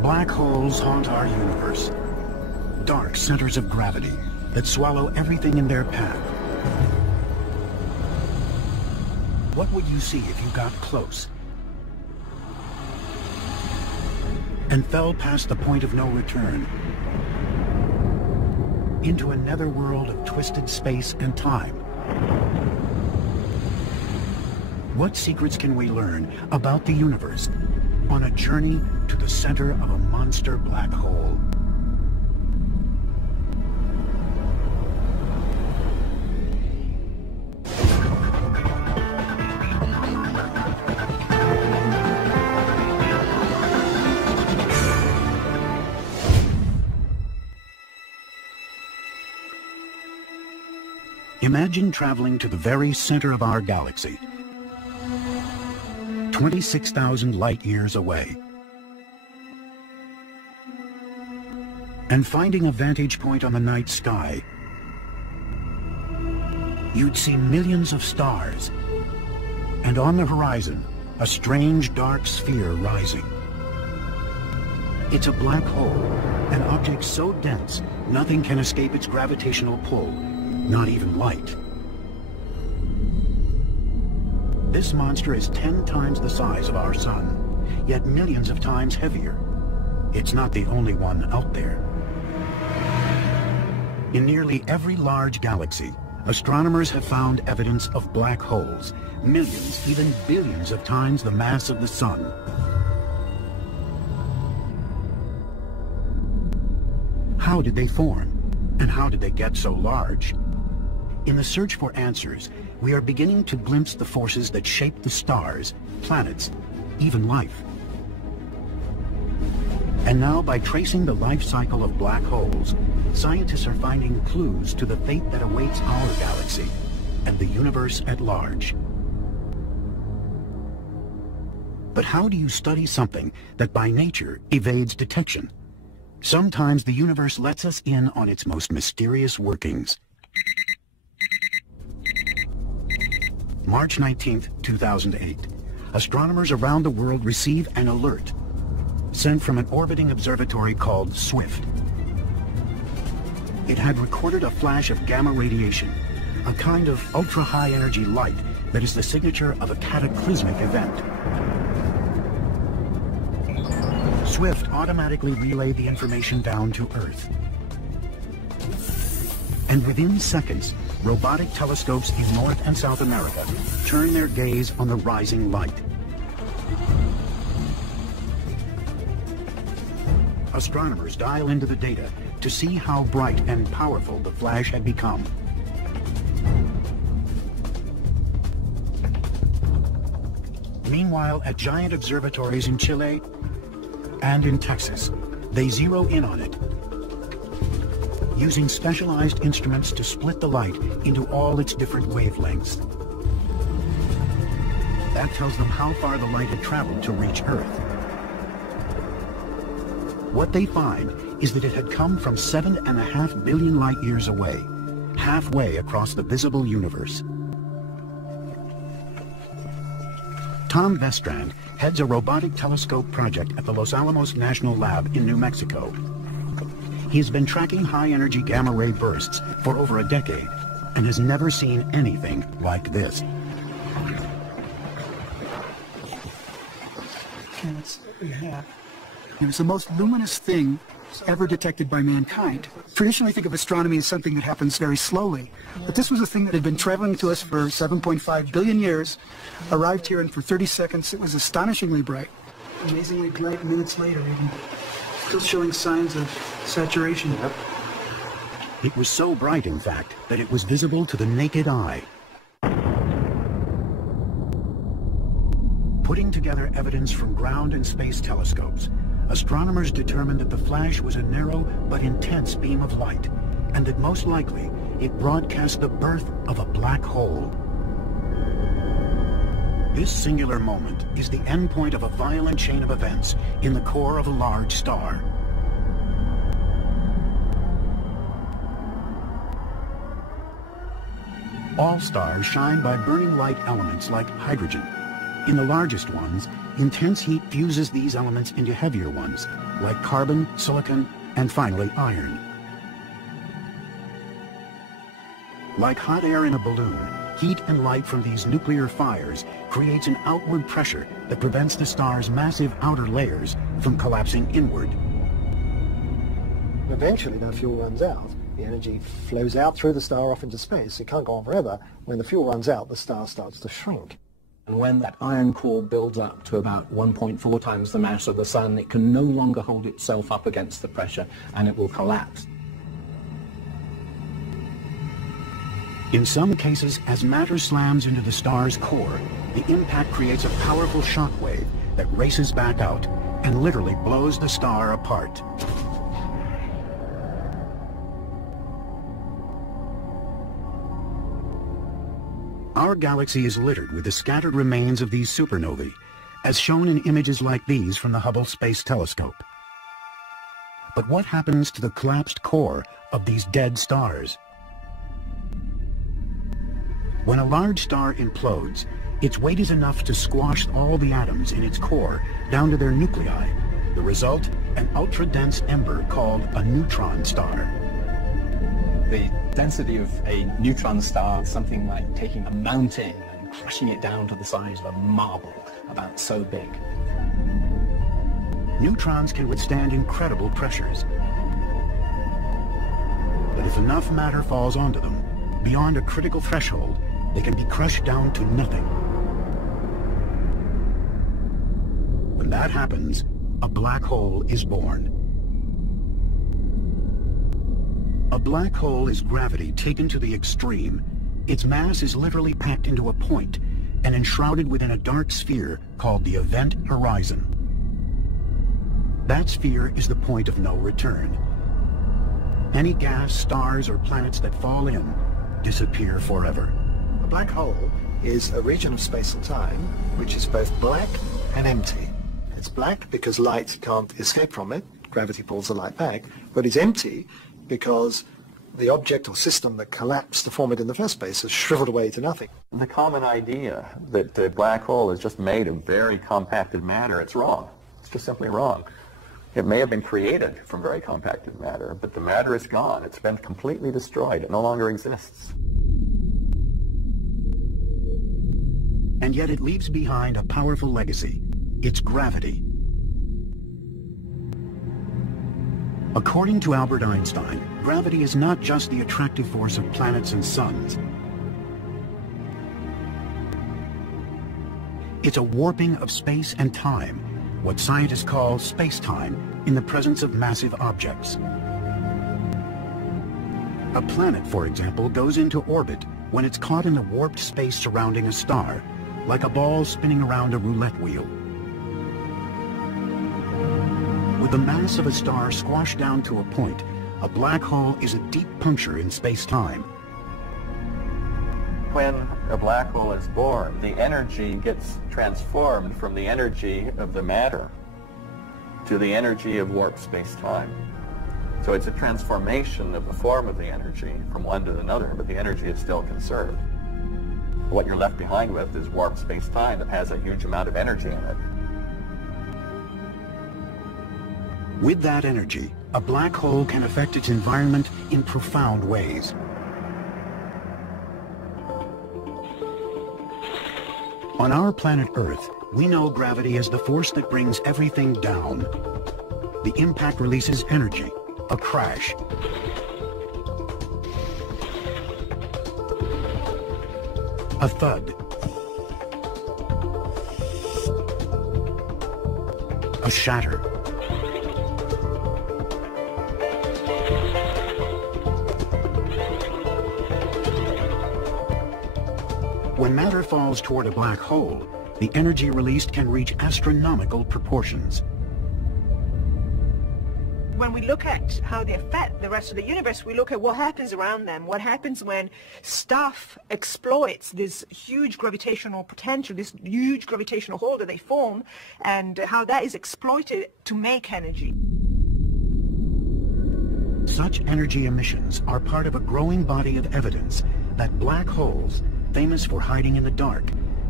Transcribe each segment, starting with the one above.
Black holes haunt our universe. Dark centers of gravity that swallow everything in their path. What would you see if you got close and fell past the point of no return into a netherworld of twisted space and time? What secrets can we learn about the universe on a journey to the center of a monster black hole? Imagine traveling to the very center of our galaxy, 26,000 light years away, and finding a vantage point on the night sky. You'd see millions of stars, and on the horizon, a strange dark sphere rising. It's a black hole, an object so dense, nothing can escape its gravitational pull. Not even light. This monster is 10 times the size of our sun, yet millions of times heavier. It's not the only one out there. In nearly every large galaxy, astronomers have found evidence of black holes, millions, even billions of times the mass of the sun. How did they form? And how did they get so large? In the search for answers, we are beginning to glimpse the forces that shape the stars, planets, even life. And now, by tracing the life cycle of black holes, scientists are finding clues to the fate that awaits our galaxy and the universe at large. But how do you study something that by nature evades detection? Sometimes the universe lets us in on its most mysterious workings. March 19th, 2008. Astronomers around the world receive an alert sent from an orbiting observatory called SWIFT. It had recorded a flash of gamma radiation, a kind of ultra-high energy light that is the signature of a cataclysmic event. SWIFT automatically relayed the information down to Earth. And within seconds, robotic telescopes in North and South America turn their gaze on the rising light. Astronomers dial into the data to see how bright and powerful the flash had become. Meanwhile, at giant observatories in Chile and in Texas, they zero in on it, using specialized instruments to split the light into all its different wavelengths. That tells them how far the light had traveled to reach Earth. What they find is that it had come from 7.5 billion light years away, halfway across the visible universe. Tom Vestrand heads a robotic telescope project at the Los Alamos National Lab in New Mexico. He has been tracking high-energy gamma-ray bursts for over a decade and has never seen anything like this. Okay, that's what we have. It was the most luminous thing ever detected by mankind. Traditionally, think of astronomy as something that happens very slowly, but this was a thing that had been traveling to us for 7.5 billion years, arrived here, and for 30 seconds it was astonishingly bright. Amazingly bright minutes later, even. Still showing signs of saturation. Yep. It was so bright, in fact, that it was visible to the naked eye. Putting together evidence from ground and space telescopes, astronomers determined that the flash was a narrow but intense beam of light, and that most likely it broadcast the birth of a black hole. This singular moment is the endpoint of a violent chain of events in the core of a large star. All stars shine by burning light elements like hydrogen, In the largest ones, intense heat fuses these elements into heavier ones, like carbon, silicon, and finally iron. Like hot air in a balloon, heat and light from these nuclear fires creates an outward pressure that prevents the star's massive outer layers from collapsing inward. Eventually, that fuel runs out. The energy flows out through the star off into space. It can't go on forever. When the fuel runs out, the star starts to shrink. And when that iron core builds up to about 1.4 times the mass of the Sun, it can no longer hold itself up against the pressure, and it will collapse. In some cases, as matter slams into the star's core, the impact creates a powerful shock wave that races back out and literally blows the star apart. Our galaxy is littered with the scattered remains of these supernovae, as shown in images like these from the Hubble Space Telescope. But what happens to the collapsed core of these dead stars? When a large star implodes, its weight is enough to squash all the atoms in its core down to their nuclei. The result, an ultra-dense ember called a neutron star. The density of a neutron star is something like taking a mountain and crushing it down to the size of a marble, about so big. Neutrons can withstand incredible pressures. But if enough matter falls onto them, beyond a critical threshold, they can be crushed down to nothing. When that happens, a black hole is born. A black hole is gravity taken to the extreme. Its mass is literally packed into a point and enshrouded within a dark sphere called the event horizon. That sphere is the point of no return. Any gas, stars, or planets that fall in disappear forever. A black hole is a region of space and time which is both black and empty. It's black because light can't escape from it. Gravity pulls the light back. But it's empty because the object or system that collapsed to form it in the first place has shriveled away to nothing. The common idea that the black hole is just made of very compacted matter, it's wrong. It's just simply wrong. It may have been created from very compacted matter, but the matter is gone. It's been completely destroyed. It no longer exists. And yet it leaves behind a powerful legacy. Its gravity. According to Albert Einstein, gravity is not just the attractive force of planets and suns. It's a warping of space and time, what scientists call space-time, in the presence of massive objects. A planet, for example, goes into orbit when it's caught in the warped space surrounding a star, like a ball spinning around a roulette wheel. With the mass of a star squashed down to a point, a black hole is a deep puncture in space-time. When a black hole is born, the energy gets transformed from the energy of the matter to the energy of warped space-time. So it's a transformation of the form of the energy from one to another, but the energy is still conserved. What you're left behind with is warped space-time that has a huge amount of energy in it. With that energy, a black hole can affect its environment in profound ways. On our planet Earth, we know gravity as the force that brings everything down. The impact releases energy, a crash. A thud. A shatter. When matter falls toward a black hole, the energy released can reach astronomical proportions. When we look at how they affect the rest of the universe, we look at what happens around them, what happens when stuff exploits this huge gravitational potential, this huge gravitational hole that they form, and how that is exploited to make energy. Such energy emissions are part of a growing body of evidence that black holes, famous for hiding in the dark,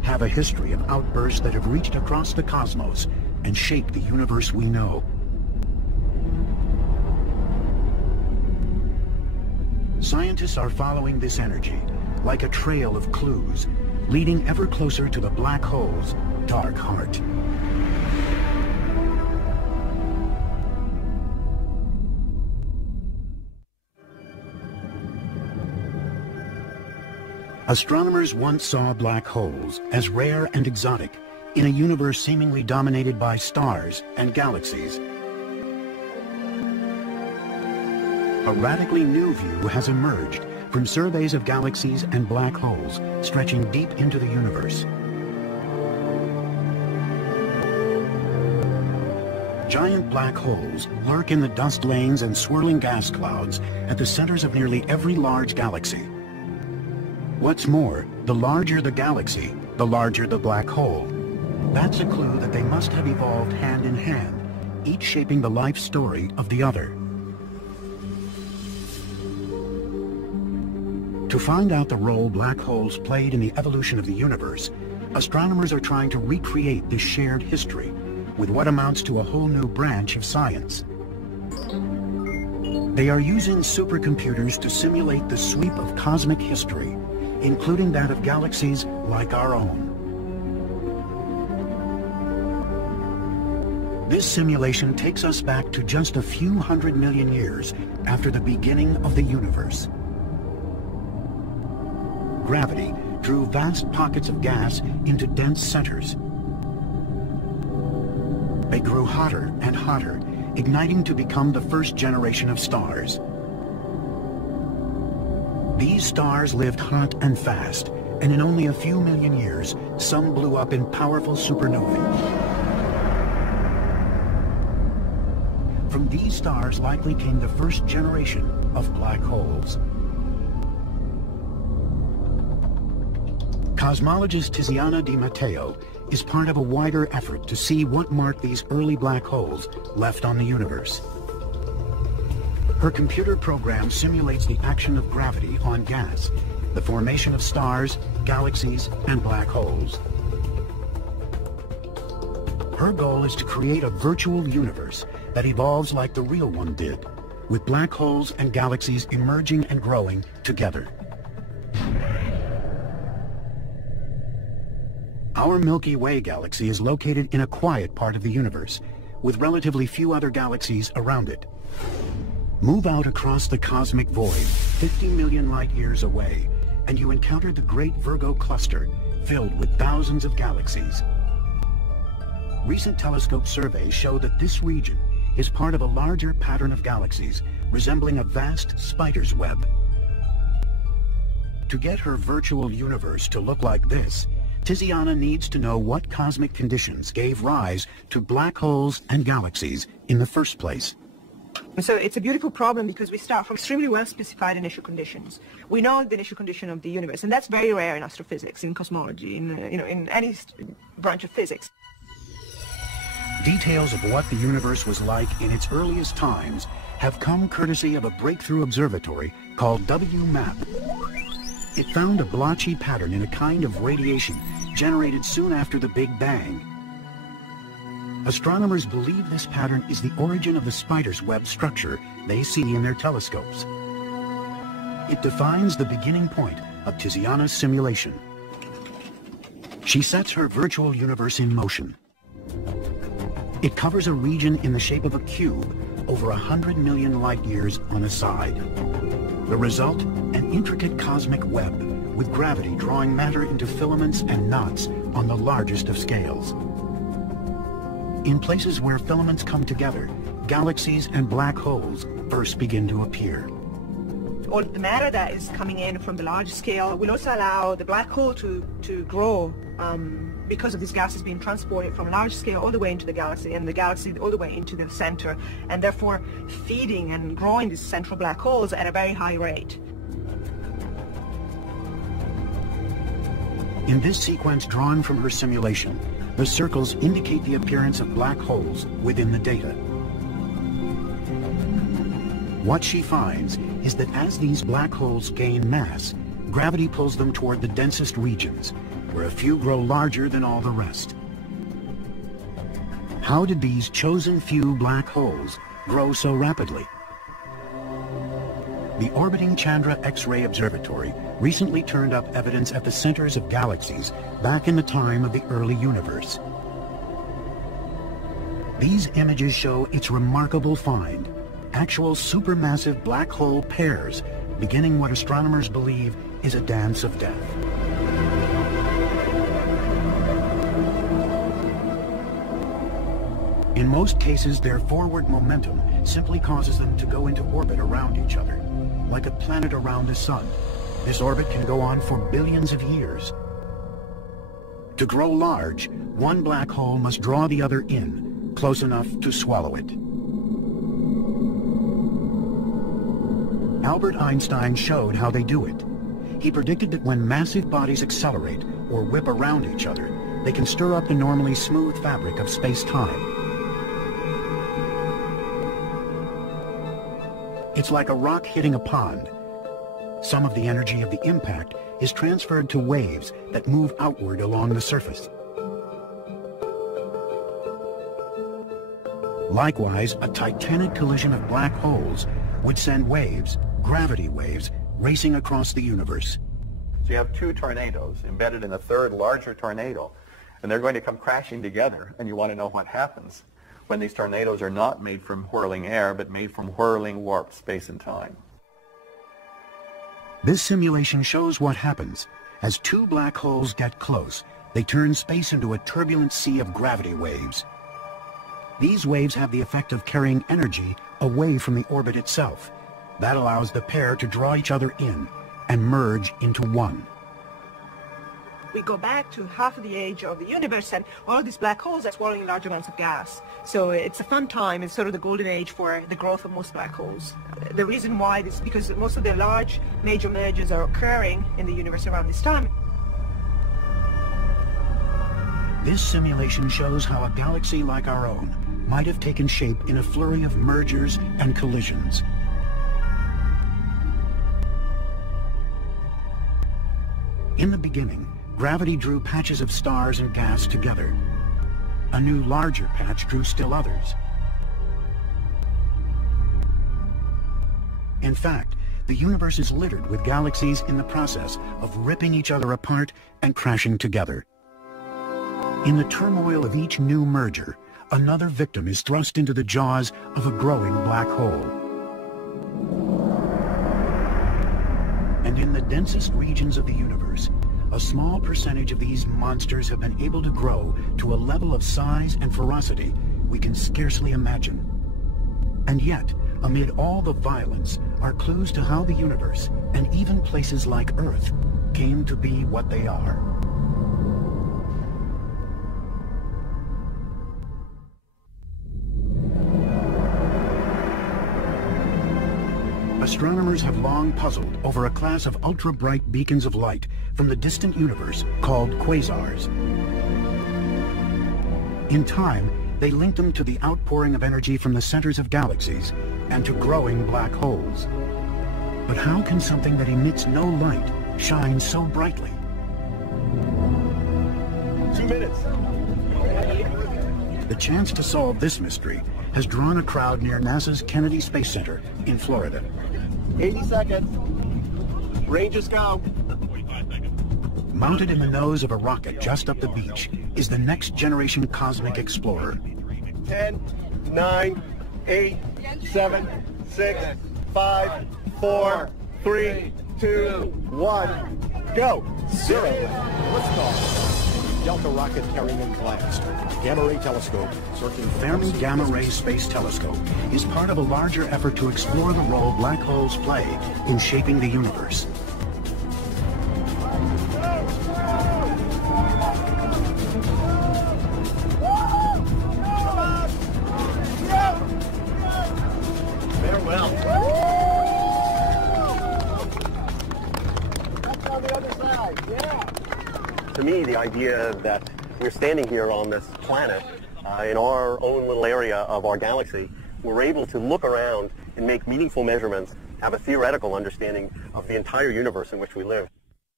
have a history of outbursts that have reached across the cosmos and shaped the universe we know. Scientists are following this energy like a trail of clues, leading ever closer to the black hole's dark heart. Astronomers once saw black holes as rare and exotic in a universe seemingly dominated by stars and galaxies. A radically new view has emerged from surveys of galaxies and black holes stretching deep into the universe. Giant black holes lurk in the dust lanes and swirling gas clouds at the centers of nearly every large galaxy. What's more, the larger the galaxy, the larger the black hole. That's a clue that they must have evolved hand in hand, each shaping the life story of the other. To find out the role black holes played in the evolution of the universe, astronomers are trying to recreate this shared history with what amounts to a whole new branch of science. They are using supercomputers to simulate the sweep of cosmic history, including that of galaxies like our own. This simulation takes us back to just a few 100 million years after the beginning of the universe. Gravity drew vast pockets of gas into dense centers. They grew hotter and hotter, igniting to become the first generation of stars. These stars lived hot and fast, and in only a few million years, some blew up in powerful supernovae. From these stars likely came the first generation of black holes. Cosmologist Tiziana Di Matteo is part of a wider effort to see what marked these early black holes left on the universe. Her computer program simulates the action of gravity on gas, the formation of stars, galaxies, and black holes. Her goal is to create a virtual universe that evolves like the real one did, with black holes and galaxies emerging and growing together. Our Milky Way galaxy is located in a quiet part of the universe, with relatively few other galaxies around it. Move out across the cosmic void, 50 million light-years away, and you encounter the Great Virgo Cluster, filled with thousands of galaxies. Recent telescope surveys show that this region is part of a larger pattern of galaxies, resembling a vast spider's web. To get her virtual universe to look like this, Tiziana needs to know what cosmic conditions gave rise to black holes and galaxies in the first place. So it's a beautiful problem because we start from extremely well-specified initial conditions. We know the initial condition of the universe, and that's very rare in astrophysics, in cosmology, in any branch of physics. Details of what the universe was like in its earliest times have come courtesy of a breakthrough observatory called WMAP. It found a blotchy pattern in a kind of radiation generated soon after the Big Bang. Astronomers believe this pattern is the origin of the spider's web structure they see in their telescopes. It defines the beginning point of Tiziana's simulation. She sets her virtual universe in motion. It covers a region in the shape of a cube over 100 million light-years on a side. The result? An intricate cosmic web, with gravity drawing matter into filaments and knots on the largest of scales. In places where filaments come together, galaxies and black holes first begin to appear. All the matter that is coming in from the large scale will also allow the black hole to grow because of these gases being transported from large scale all the way into the galaxy, and the galaxy all the way into the center, and therefore feeding and growing these central black holes at a very high rate. In this sequence drawn from her simulation, the circles indicate the appearance of black holes within the data. What she finds is that as these black holes gain mass, gravity pulls them toward the densest regions, where a few grow larger than all the rest. How did these chosen few black holes grow so rapidly? The orbiting Chandra X-ray Observatory recently turned up evidence at the centers of galaxies back in the time of the early universe. These images show its remarkable find, actual supermassive black hole pairs, beginning what astronomers believe is a dance of death. In most cases, their forward momentum simply causes them to go into orbit around each other, like a planet around the sun. This orbit can go on for billions of years. To grow large, one black hole must draw the other in, close enough to swallow it. Albert Einstein showed how they do it. He predicted that when massive bodies accelerate or whip around each other, they can stir up the normally smooth fabric of space-time. It's like a rock hitting a pond. Some of the energy of the impact is transferred to waves that move outward along the surface. Likewise, a titanic collision of black holes would send waves, gravity waves, racing across the universe. So you have two tornadoes embedded in a third larger tornado, and they're going to come crashing together, and you want to know what happens when these tornadoes are not made from whirling air, but made from whirling warped space and time. This simulation shows what happens. As two black holes get close, they turn space into a turbulent sea of gravity waves. These waves have the effect of carrying energy away from the orbit itself. That allows the pair to draw each other in and merge into one. We go back to half of the age of the universe, and all of these black holes are swallowing large amounts of gas. So it's a fun time. It's sort of the golden age for the growth of most black holes. The reason why is because most of the large major mergers are occurring in the universe around this time. This simulation shows how a galaxy like our own might have taken shape in a flurry of mergers and collisions. In the beginning, gravity drew patches of stars and gas together. A new larger patch drew still others. In fact, the universe is littered with galaxies in the process of ripping each other apart and crashing together. In the turmoil of each new merger, another victim is thrust into the jaws of a growing black hole. And in the densest regions of the universe, a small percentage of these monsters have been able to grow to a level of size and ferocity we can scarcely imagine. And yet, amid all the violence, are clues to how the universe, and even places like Earth, came to be what they are. Astronomers have long puzzled over a class of ultra-bright beacons of light from the distant universe called quasars. In time, they linked them to the outpouring of energy from the centers of galaxies and to growing black holes. But how can something that emits no light shine so brightly? 2 minutes. The chance to solve this mystery has drawn a crowd near NASA's Kennedy Space Center in Florida. 80 seconds. Ranges go. Mounted in the nose of a rocket just up the beach is the next generation cosmic explorer. 10, 9, 8, 7, 6, 5, 4, 3, 2, 1, go. 0. Liftoff. Delta rocket carrying blast. Gamma ray telescope searching for Fermi Gamma Ray Space Telescope is part of a larger effort to explore the role black holes play in shaping the universe. Farewell. That's on the other side. Yeah. To me, the idea that we're standing here on this planet, in our own little area of our galaxy, we're able to look around and make meaningful measurements, have a theoretical understanding of the entire universe in which we live.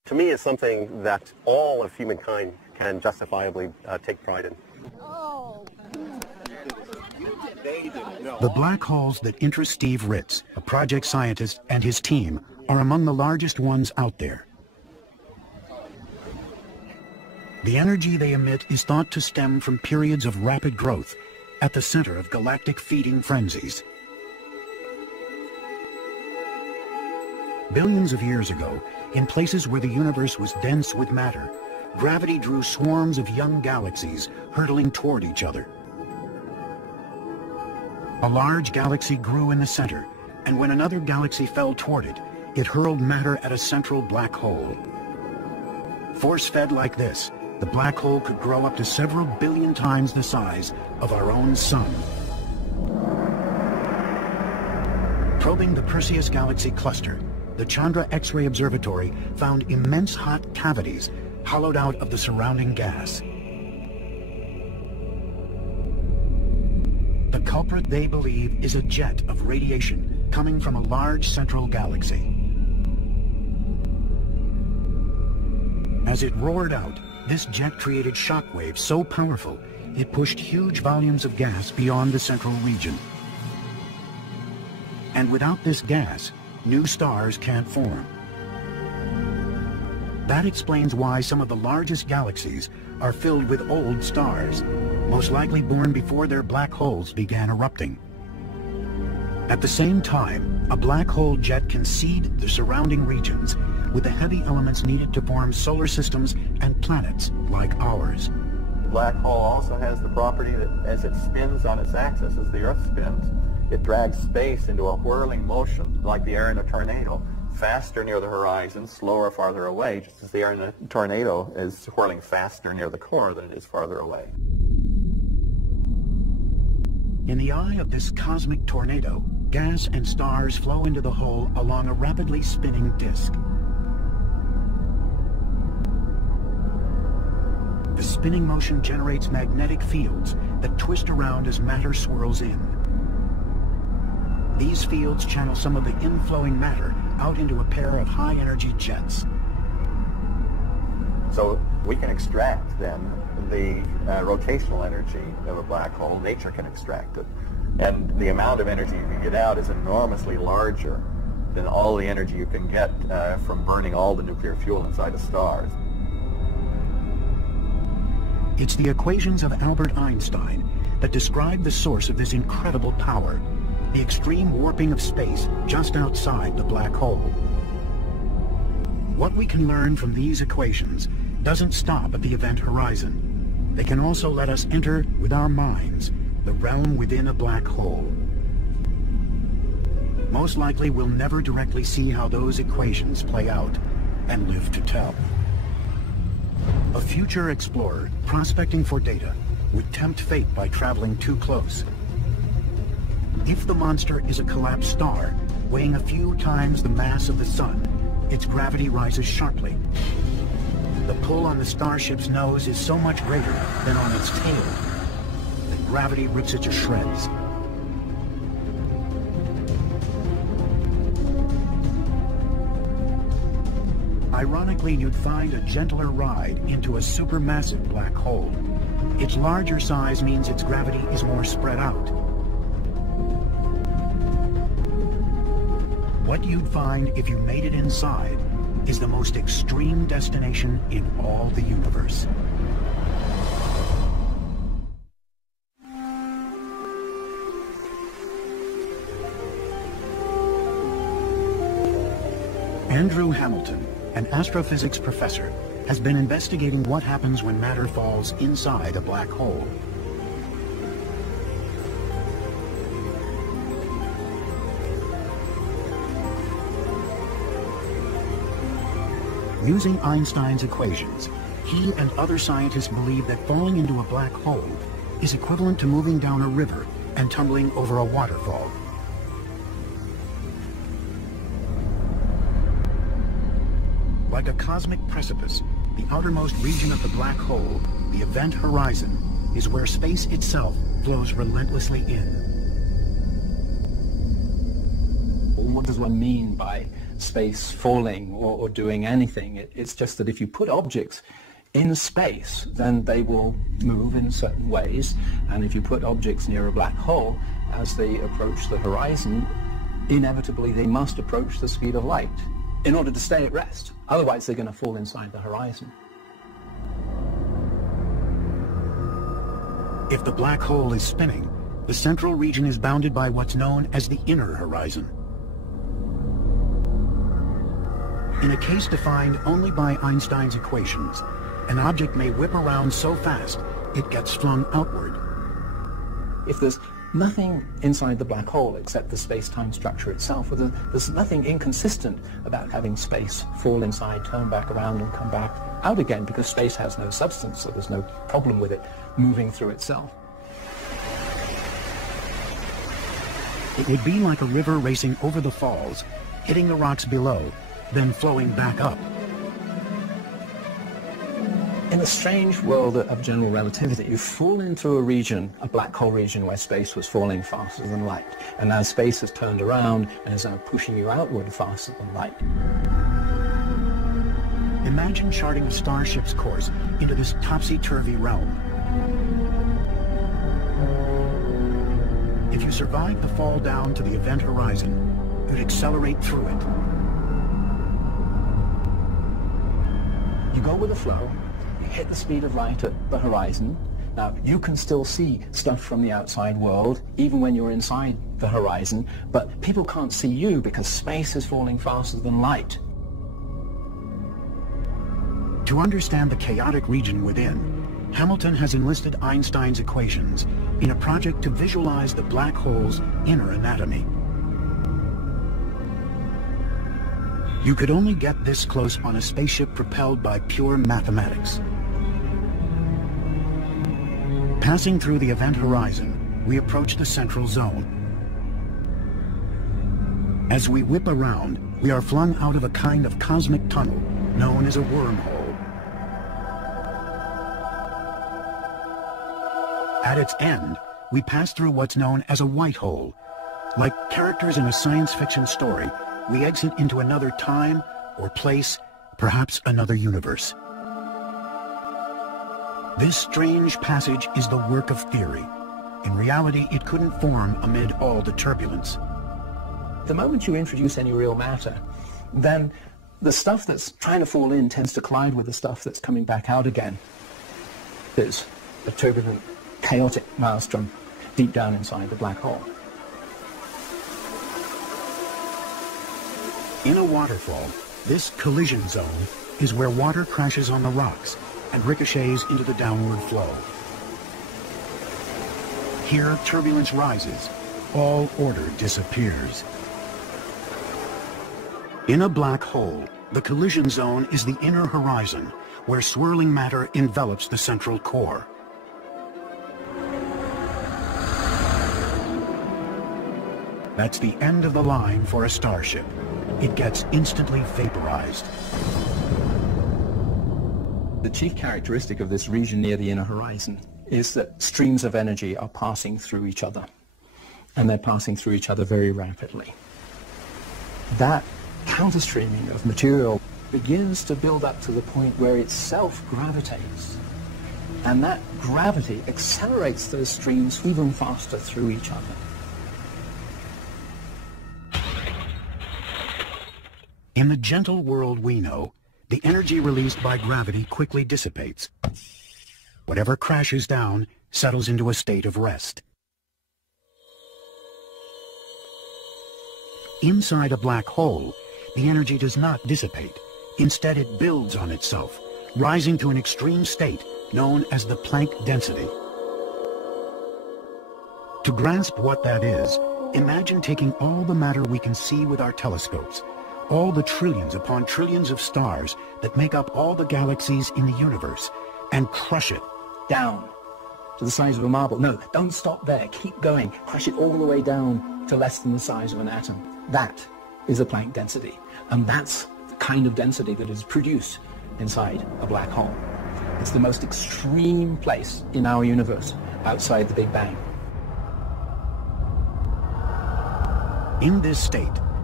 To me, it's something that all of humankind can justifiably take pride in. The black holes that interest Steve Ritz, a project scientist, and his team are among the largest ones out there. The energy they emit is thought to stem from periods of rapid growth at the center of galactic feeding frenzies. Billions of years ago, in places where the universe was dense with matter, gravity drew swarms of young galaxies hurtling toward each other. A large galaxy grew in the center, and when another galaxy fell toward it, it hurled matter at a central black hole. Force-fed like this, the black hole could grow up to several billion times the size of our own sun. Probing the Perseus Galaxy cluster, the Chandra X-ray Observatory found immense hot cavities hollowed out of the surrounding gas. The culprit, they believe, is a jet of radiation coming from a large central galaxy. As it roared out, this jet created shockwaves so powerful it pushed huge volumes of gas beyond the central region. And without this gas, new stars can't form. That explains why some of the largest galaxies are filled with old stars, most likely born before their black holes began erupting. At the same time, a black hole jet can seed the surrounding regions with the heavy elements needed to form solar systems and planets like ours. The black hole also has the property that as it spins on its axis, as the Earth spins, it drags space into a whirling motion like the air in a tornado, faster near the horizon, slower farther away, just as the air in a tornado is whirling faster near the core than it is farther away. In the eye of this cosmic tornado, gas and stars flow into the hole along a rapidly spinning disk. The spinning motion generates magnetic fields that twist around as matter swirls in. These fields channel some of the inflowing matter out into a pair of high-energy jets. So we can extract then the rotational energy of a black hole. Nature can extract it. And the amount of energy you can get out is enormously larger than all the energy you can get from burning all the nuclear fuel inside of stars. It's the equations of Albert Einstein that describe the source of this incredible power, the extreme warping of space just outside the black hole. What we can learn from these equations doesn't stop at the event horizon. They can also let us enter, with our minds, the realm within a black hole. Most likely we'll never directly see how those equations play out and live to tell. A future explorer prospecting for data would tempt fate by traveling too close. If the monster is a collapsed star, weighing a few times the mass of the sun, its gravity rises sharply. The pull on the starship's nose is so much greater than on its tail that gravity rips it to shreds. Ironically, you'd find a gentler ride into a supermassive black hole. Its larger size means its gravity is more spread out. What you'd find if you made it inside is the most extreme destination in all the universe. Andrew Hamilton, an astrophysics professor, has been investigating what happens when matter falls inside a black hole. Using Einstein's equations, he and other scientists believe that falling into a black hole is equivalent to moving down a river and tumbling over a waterfall. Like a cosmic precipice, the outermost region of the black hole, the event horizon, is where space itself flows relentlessly in. What does one mean by space falling or doing anything. It's just that if you put objects in space, then they will move in certain ways, and if you put objects near a black hole, as they approach the horizon, inevitably they must approach the speed of light in order to stay at rest. Otherwise they're going to fall inside the horizon. If the black hole is spinning, the central region is bounded by what's known as the inner horizon. In a case defined only by Einstein's equations, an object may whip around so fast it gets flung outward. If there's nothing inside the black hole except the space-time structure itself, there's nothing inconsistent about having space fall inside, turn back around and come back out again, because space has no substance, so there's no problem with it moving through itself. It would be like a river racing over the falls, hitting the rocks below, then flowing back up. In the strange world of general relativity, you fall into a region, a black hole region, where space was falling faster than light. And now space has turned around and is now pushing you outward faster than light. Imagine charting a starship's course into this topsy-turvy realm. If you survived the fall down to the event horizon, you'd accelerate through it. You go with the flow, you hit the speed of light at the horizon. Now, you can still see stuff from the outside world, even when you're inside the horizon, but people can't see you because space is falling faster than light. To understand the chaotic region within, Hamilton has enlisted Einstein's equations in a project to visualize the black hole's inner anatomy. You could only get this close on a spaceship propelled by pure mathematics. Passing through the event horizon, we approach the central zone. As we whip around, we are flung out of a kind of cosmic tunnel known as a wormhole. At its end, we pass through what's known as a white hole. Like characters in a science fiction story, we exit into another time or place, perhaps another universe. This strange passage is the work of theory. In reality, it couldn't form amid all the turbulence. The moment you introduce any real matter, then the stuff that's trying to fall in tends to collide with the stuff that's coming back out again. There's a turbulent, chaotic maelstrom deep down inside the black hole. In a waterfall, this collision zone is where water crashes on the rocks and ricochets into the downward flow. Here, turbulence rises. All order disappears. In a black hole, the collision zone is the inner horizon, where swirling matter envelops the central core. That's the end of the line for a starship. It gets instantly vaporized. The chief characteristic of this region near the inner horizon is that streams of energy are passing through each other, and they're passing through each other very rapidly. That counterstreaming of material begins to build up to the point where it self-gravitates, and that gravity accelerates those streams even faster through each other. In the gentle world we know, the energy released by gravity quickly dissipates. Whatever crashes down settles into a state of rest. Inside a black hole, the energy does not dissipate. Instead, it builds on itself, rising to an extreme state known as the Planck density. To grasp what that is, imagine taking all the matter we can see with our telescopes, all the trillions upon trillions of stars that make up all the galaxies in the universe, and crush it down to the size of a marble. No, don't stop there. Keep going. Crush it all the way down to less than the size of an atom. That is the Planck density. And that's the kind of density that is produced inside a black hole. It's the most extreme place in our universe outside the Big Bang. In this state,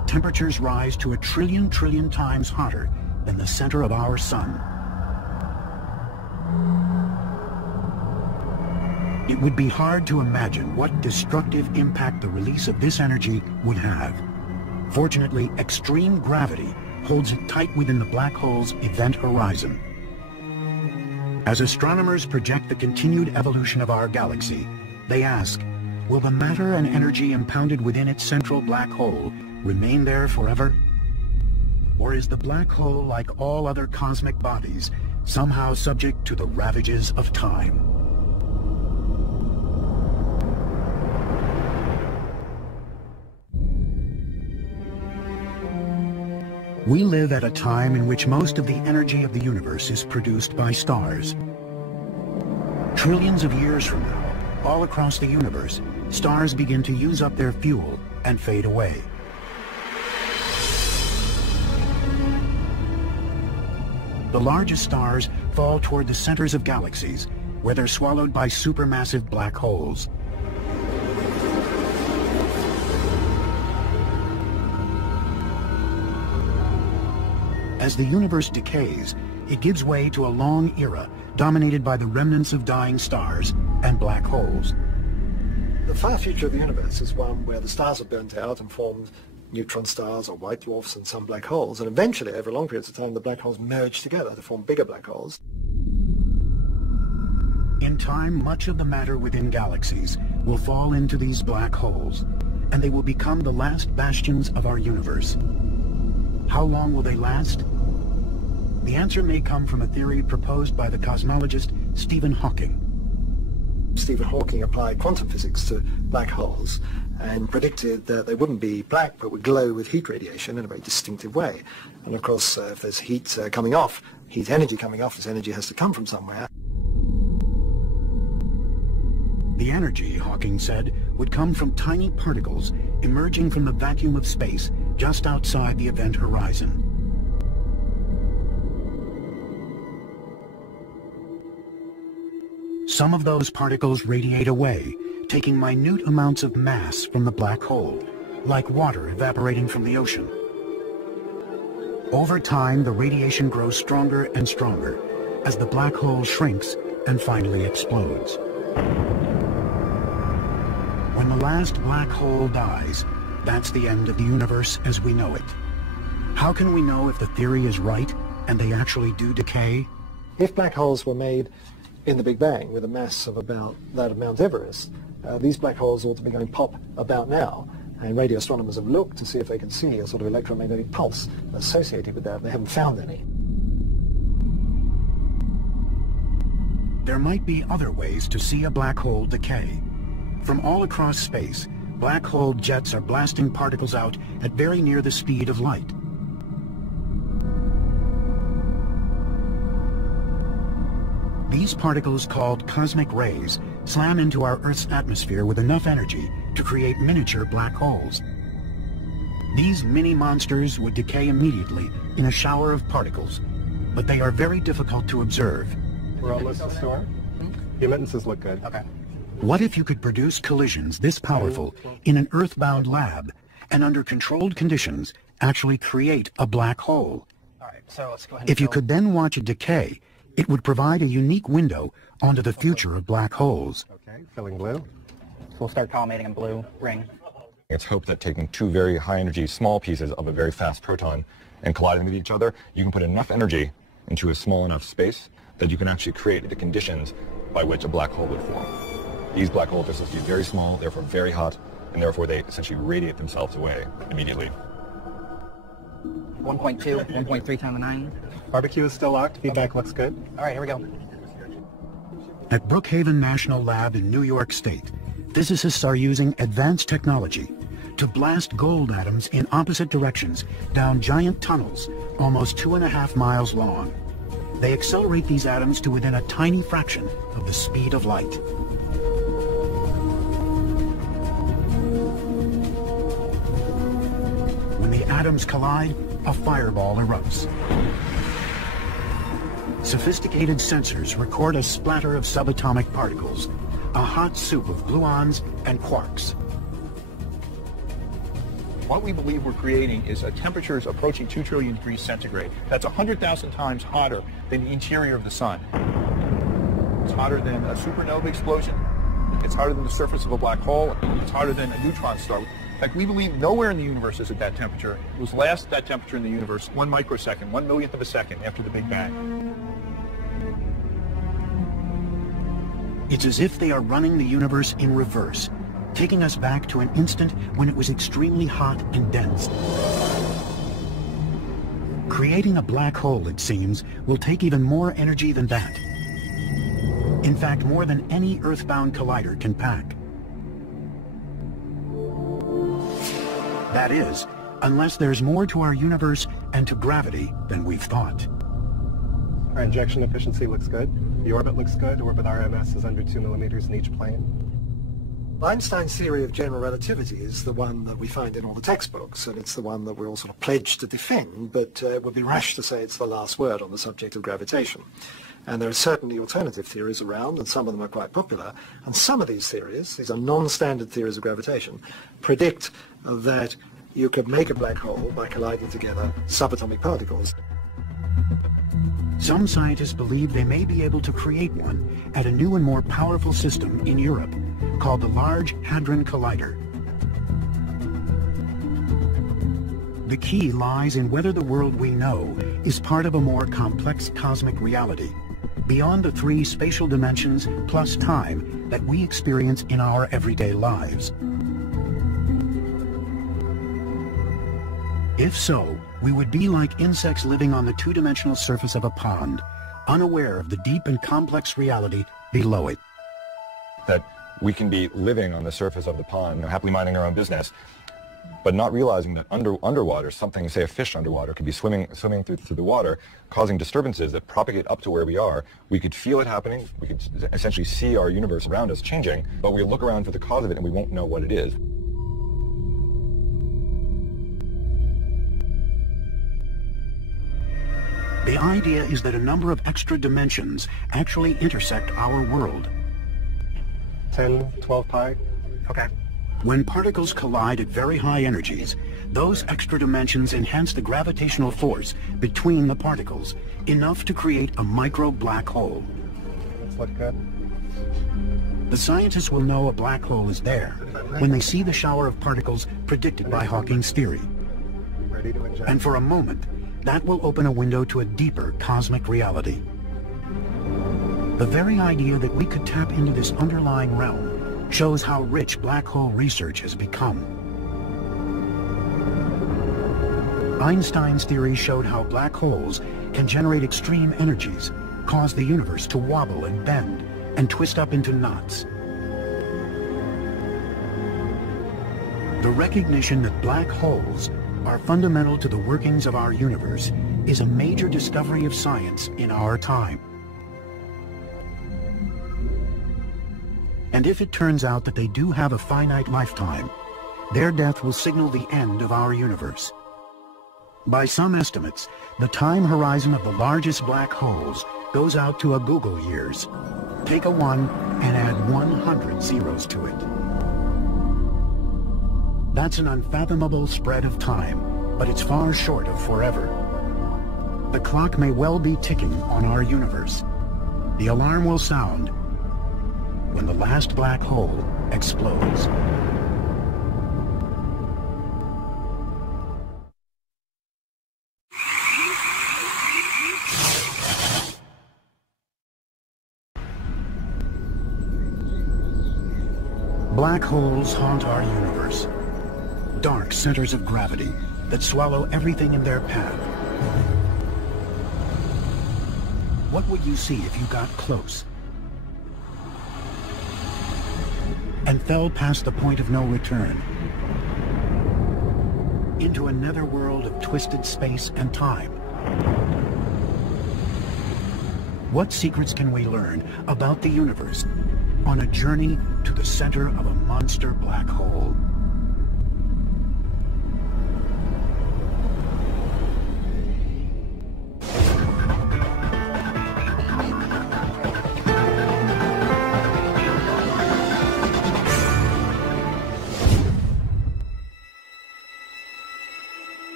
temperatures rise to 1 trillion times hotter than the center of our sun. It would be hard to imagine what destructive impact the release of this energy would have. Fortunately, extreme gravity holds it tight within the black hole's event horizon. As astronomers project the continued evolution of our galaxy, they ask, will the matter and energy impounded within its central black hole remain there forever? Or is the black hole, like all other cosmic bodies, somehow subject to the ravages of time? We live at a time in which most of the energy of the universe is produced by stars. Trillions of years from now, all across the universe, stars begin to use up their fuel and fade away. The largest stars fall toward the centers of galaxies, where they're swallowed by supermassive black holes. As the universe decays, it gives way to a long era dominated by the remnants of dying stars and black holes. The far future of the universe is one where the stars are burnt out and formed neutron stars or white dwarfs and some black holes, and eventually, over long periods of time, the black holes merge together to form bigger black holes. In time, much of the matter within galaxies will fall into these black holes, and they will become the last bastions of our universe. How long will they last? The answer may come from a theory proposed by the cosmologist Stephen Hawking. Stephen Hawking applied quantum physics to black holes and predicted that they wouldn't be black but would glow with heat radiation in a very distinctive way. And of course, if there's heat coming off, heat energy coming off, this energy has to come from somewhere. The energy, Hawking said, would come from tiny particles emerging from the vacuum of space just outside the event horizon. Some of those particles radiate away, taking minute amounts of mass from the black hole, like water evaporating from the ocean. Over time, the radiation grows stronger and stronger as the black hole shrinks and finally explodes. When the last black hole dies, that's the end of the universe as we know it. How can we know if the theory is right and they actually do decay? If black holes were made in the Big Bang with a mass of about that of Mount Everest, these black holes ought to be going pop about now. And radio astronomers have looked to see if they can see a sort of electromagnetic pulse associated with that. They haven't found any. There might be other ways to see a black hole decay. From all across space, black hole jets are blasting particles out at very near the speed of light. These particles, called cosmic rays, slam into our Earth's atmosphere with enough energy to create miniature black holes. These mini monsters would decay immediately in a shower of particles, but they are very difficult to observe. We're almost at the store. The emittances look good. Okay. What if you could produce collisions this powerful in an Earth-bound lab and under controlled conditions actually create a black hole? All right, so let's go ahead and If you could then watch it decay, it would provide a unique window onto the future of black holes. Okay, filling blue. So we'll start collimating in blue ring. It's hoped that taking two very high-energy small pieces of a very fast proton and colliding with each other, you can put enough energy into a small enough space that you can actually create the conditions by which a black hole would form. These black holes are supposed to be very small, therefore very hot, and therefore they essentially radiate themselves away immediately. 1.2, 1.3 times the 9. Barbecue is still locked. Feedback looks good. All right, here we go. At Brookhaven National Lab in New York State, physicists are using advanced technology to blast gold atoms in opposite directions down giant tunnels almost 2.5 miles long. They accelerate these atoms to within a tiny fraction of the speed of light. When the atoms collide, a fireball erupts. Sophisticated sensors record a splatter of subatomic particles, a hot soup of gluons and quarks. What we believe we're creating is a temperatures approaching 2 trillion degrees centigrade. That's 100,000 times hotter than the interior of the sun. It's hotter than a supernova explosion. It's hotter than the surface of a black hole. It's hotter than a neutron star. In fact, we believe nowhere in the universe is at that temperature. It was last at that temperature in the universe 1 microsecond, 1/1,000,000th of a second after the Big Bang. It's as if they are running the universe in reverse, taking us back to an instant when it was extremely hot and dense. Creating a black hole, it seems, will take even more energy than that. In fact, more than any Earth-bound collider can pack. That is, unless there's more to our universe and to gravity than we've thought. Our injection efficiency looks good. The orbit looks good. Orbit RMS is under 2 millimeters in each plane. Einstein's theory of general relativity is the one that we find in all the textbooks, and it's the one that we're all sort of pledged to defend, but it would be rash to say it's the last word on the subject of gravitation. And there are certainly alternative theories around, and some of them are quite popular. And some of these theories, these are non-standard theories of gravitation, predict that you could make a black hole by colliding together subatomic particles. Some scientists believe they may be able to create one at a new and more powerful system in Europe called the Large Hadron Collider. The key lies in whether the world we know is part of a more complex cosmic reality, beyond the 3 spatial dimensions plus time that we experience in our everyday lives. If so, we would be like insects living on the 2-dimensional surface of a pond, unaware of the deep and complex reality below it. That we can be living on the surface of the pond, happily minding our own business, but not realizing that underwater, something, say a fish underwater, could be swimming through the water, causing disturbances that propagate up to where we are. We could feel it happening, we could essentially see our universe around us changing, but we look around for the cause of it and we won't know what it is. The idea is that a number of extra dimensions actually intersect our world. 10, 12 pi. Okay. When particles collide at very high energies, those extra dimensions enhance the gravitational force between the particles, enough to create a micro black hole. Let's look good. The scientists will know a black hole is there when they see the shower of particles predicted by Hawking's theory. Ready to inject. And for a moment, that will open a window to a deeper cosmic reality. The very idea that we could tap into this underlying realm shows how rich black hole research has become. Einstein's theory showed how black holes can generate extreme energies, cause the universe to wobble and bend, and twist up into knots. The recognition that black holes are fundamental to the workings of our universe is a major discovery of science in our time. And if it turns out that they do have a finite lifetime, their death will signal the end of our universe. By some estimates, the time horizon of the largest black holes goes out to a Google years. Take a 1 and add 100 zeros to it. That's an unfathomable spread of time, but it's far short of forever. The clock may well be ticking on our universe. The alarm will sound when the last black hole explodes. Black holes haunt our universe. Dark centers of gravity that swallow everything in their path. What would you see if you got close and fell past the point of no return into a netherworld of twisted space and time? What secrets can we learn about the universe on a journey to the center of a monster black hole?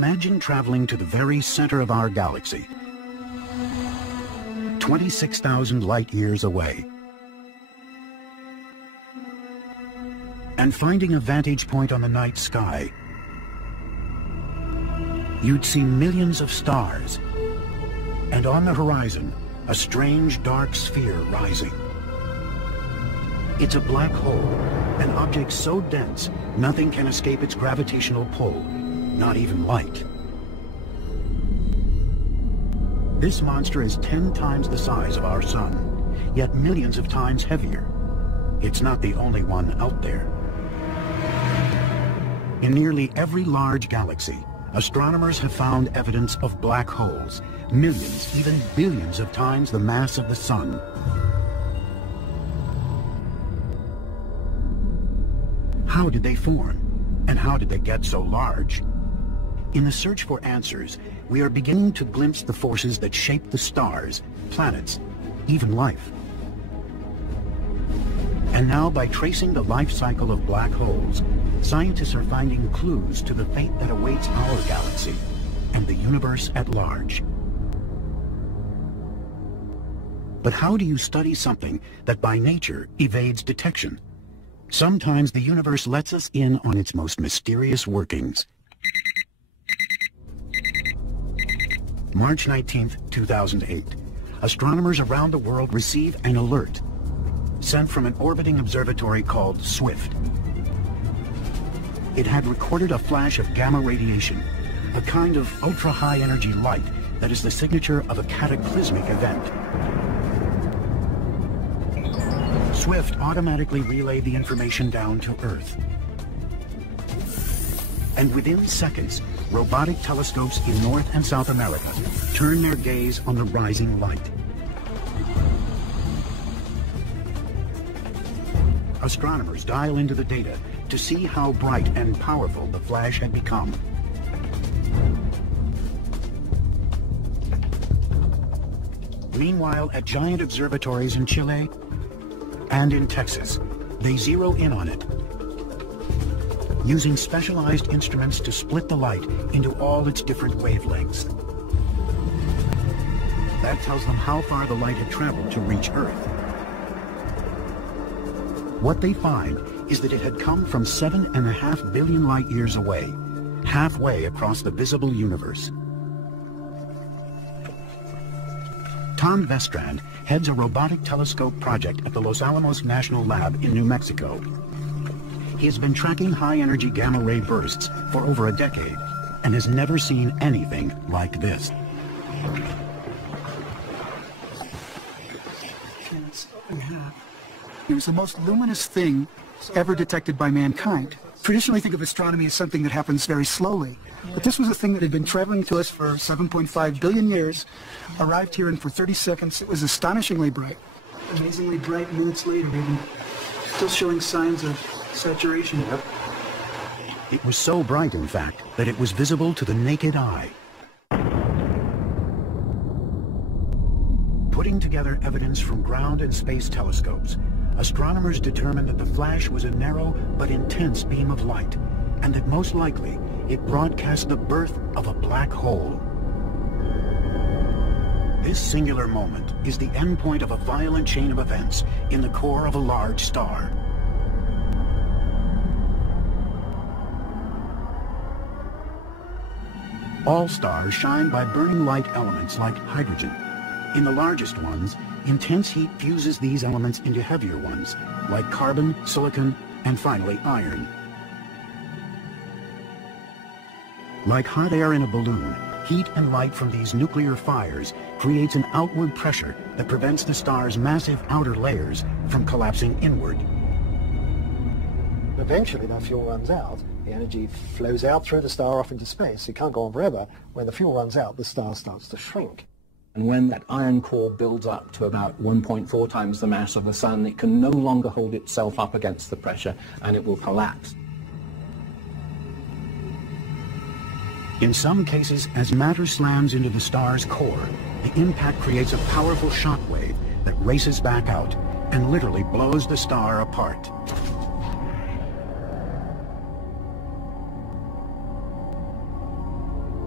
Imagine traveling to the very center of our galaxy, 26,000 light years away, and finding a vantage point on the night sky. You'd see millions of stars, and on the horizon, a strange dark sphere rising. It's a black hole, an object so dense, nothing can escape its gravitational pull, not even light. This monster is 10 times the size of our sun, yet millions of times heavier. It's not the only one out there. In nearly every large galaxy, astronomers have found evidence of black holes, millions, even billions of times the mass of the sun. How did they form? And how did they get so large? In the search for answers, we are beginning to glimpse the forces that shape the stars, planets, even life. And now, by tracing the life cycle of black holes, scientists are finding clues to the fate that awaits our galaxy and the universe at large. But how do you study something that by nature evades detection? Sometimes the universe lets us in on its most mysterious workings. March 19th, 2008. Astronomers around the world receive an alert sent from an orbiting observatory called SWIFT. It had recorded a flash of gamma radiation, a kind of ultra-high energy light that is the signature of a cataclysmic event. SWIFT automatically relayed the information down to Earth. And within seconds, robotic telescopes in North and South America turn their gaze on the rising light. Astronomers dial into the data to see how bright and powerful the flash had become. Meanwhile, at giant observatories in Chile and in Texas, they zero in on it, using specialized instruments to split the light into all its different wavelengths. That tells them how far the light had traveled to reach Earth. What they find is that it had come from 7.5 billion light years away, halfway across the visible universe. Tom Vestrand heads a robotic telescope project at the Los Alamos National Lab in New Mexico. He has been tracking high-energy gamma-ray bursts for over a decade and has never seen anything like this. It was the most luminous thing ever detected by mankind. Traditionally think of astronomy as something that happens very slowly, but this was a thing that had been traveling to us for 7.5 billion years, arrived here, and for 30 seconds it was astonishingly bright. Amazingly bright minutes later, even still showing signs of saturation. It was so bright, in fact, that it was visible to the naked eye. Putting together evidence from ground and space telescopes, astronomers determined that the flash was a narrow but intense beam of light, and that most likely it broadcast the birth of a black hole. This singular moment is the endpoint of a violent chain of events in the core of a large star. All stars shine by burning light elements like hydrogen. In the largest ones, intense heat fuses these elements into heavier ones, like carbon, silicon, and finally iron. Like hot air in a balloon, heat and light from these nuclear fires creates an outward pressure that prevents the star's massive outer layers from collapsing inward. Eventually that fuel runs out, the energy flows out through the star off into space. It can't go on forever. When the fuel runs out, the star starts to shrink. And when that iron core builds up to about 1.4 times the mass of the sun, it can no longer hold itself up against the pressure, and it will collapse. In some cases, as matter slams into the star's core, the impact creates a powerful shock wave that races back out and literally blows the star apart.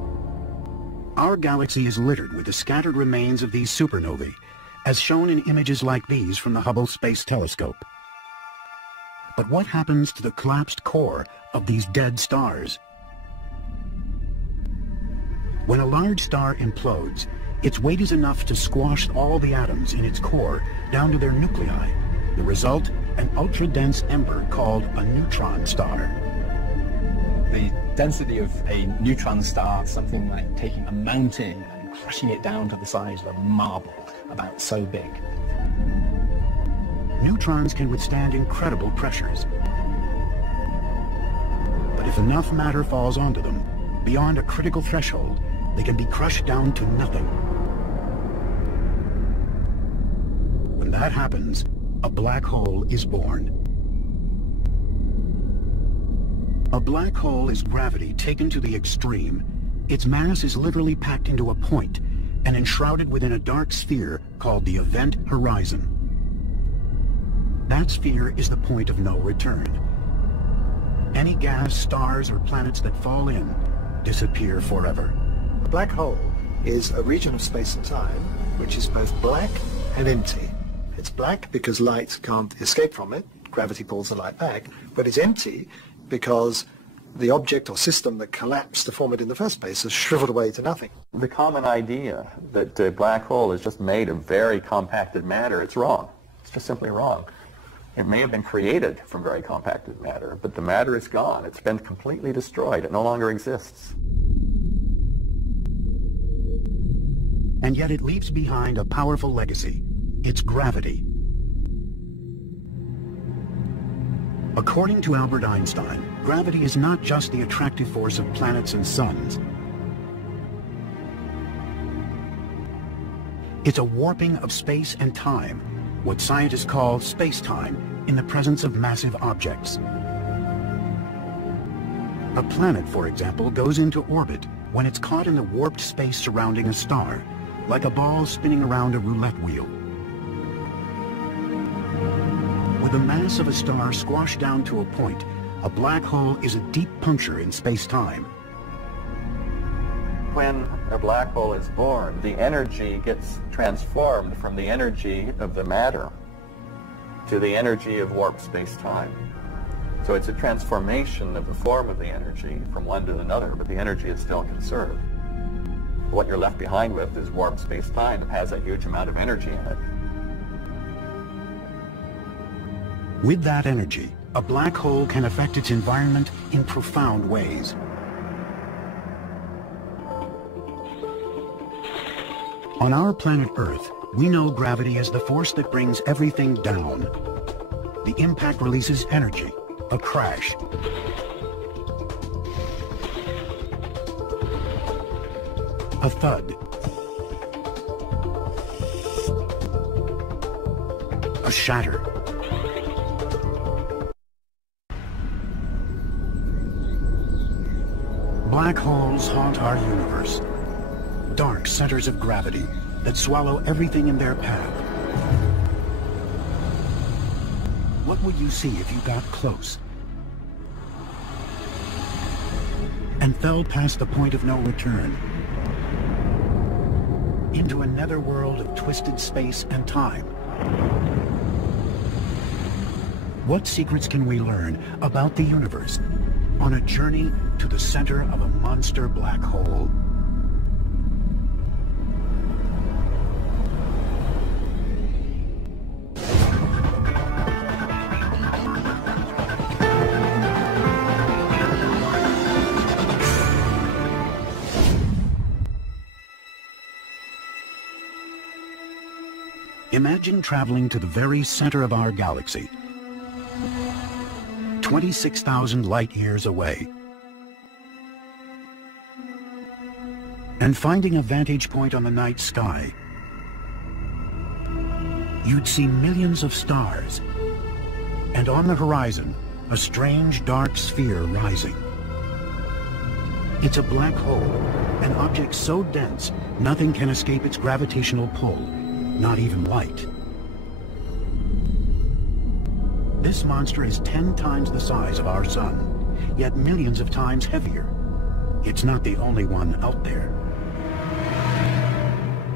Our galaxy is littered with the scattered remains of these supernovae, as shown in images like these from the Hubble Space Telescope. But what happens to the collapsed core of these dead stars? When a large star implodes, its weight is enough to squash all the atoms in its core down to their nuclei. The result, an ultra-dense ember called a neutron star. The density of a neutron star is something like taking a mountain and crushing it down to the size of a marble, about so big. Neutrons can withstand incredible pressures. But if enough matter falls onto them, beyond a critical threshold, they can be crushed down to nothing. When that happens, a black hole is born. A black hole is gravity taken to the extreme. Its mass is literally packed into a point and enshrouded within a dark sphere called the event horizon. That sphere is the point of no return. Any gas, stars, or planets that fall in disappear forever. A black hole is a region of space and time which is both black and empty. It's black because light can't escape from it, gravity pulls the light back, but it's empty because the object or system that collapsed to form it in the first place has shriveled away to nothing. The common idea that a black hole is just made of very compacted matter, it's wrong. It's just simply wrong. It may have been created from very compacted matter, but the matter is gone. It's been completely destroyed. It no longer exists. And yet it leaves behind a powerful legacy. Its gravity. According to Albert Einstein, gravity is not just the attractive force of planets and suns. It's a warping of space and time, what scientists call space-time, in the presence of massive objects. A planet, for example, goes into orbit when it's caught in the warped space surrounding a star, like a ball spinning around a roulette wheel. With the mass of a star squashed down to a point, a black hole is a deep puncture in space-time. When a black hole is born, the energy gets transformed from the energy of the matter to the energy of warped space-time. So it's a transformation of the form of the energy from one to another, but the energy is still conserved. What you're left behind with is warped space-time that has a huge amount of energy in it. With that energy, a black hole can affect its environment in profound ways. On our planet Earth, we know gravity as the force that brings everything down. The impact releases energy, a crash. A thud. A shatter. Black holes haunt our universe. Dark centers of gravity that swallow everything in their path. What would you see if you got close and fell past the point of no return into a netherworld of twisted space and time? What secrets can we learn about the universe on a journey to the center of a monster black hole? Imagine traveling to the very center of our galaxy, 26,000 light years away, and finding a vantage point on the night sky. You'd see millions of stars, and on the horizon, a strange dark sphere rising. It's a black hole, an object so dense, nothing can escape its gravitational pull. Not even light. This monster is 10 times the size of our sun, yet millions of times heavier. It's not the only one out there.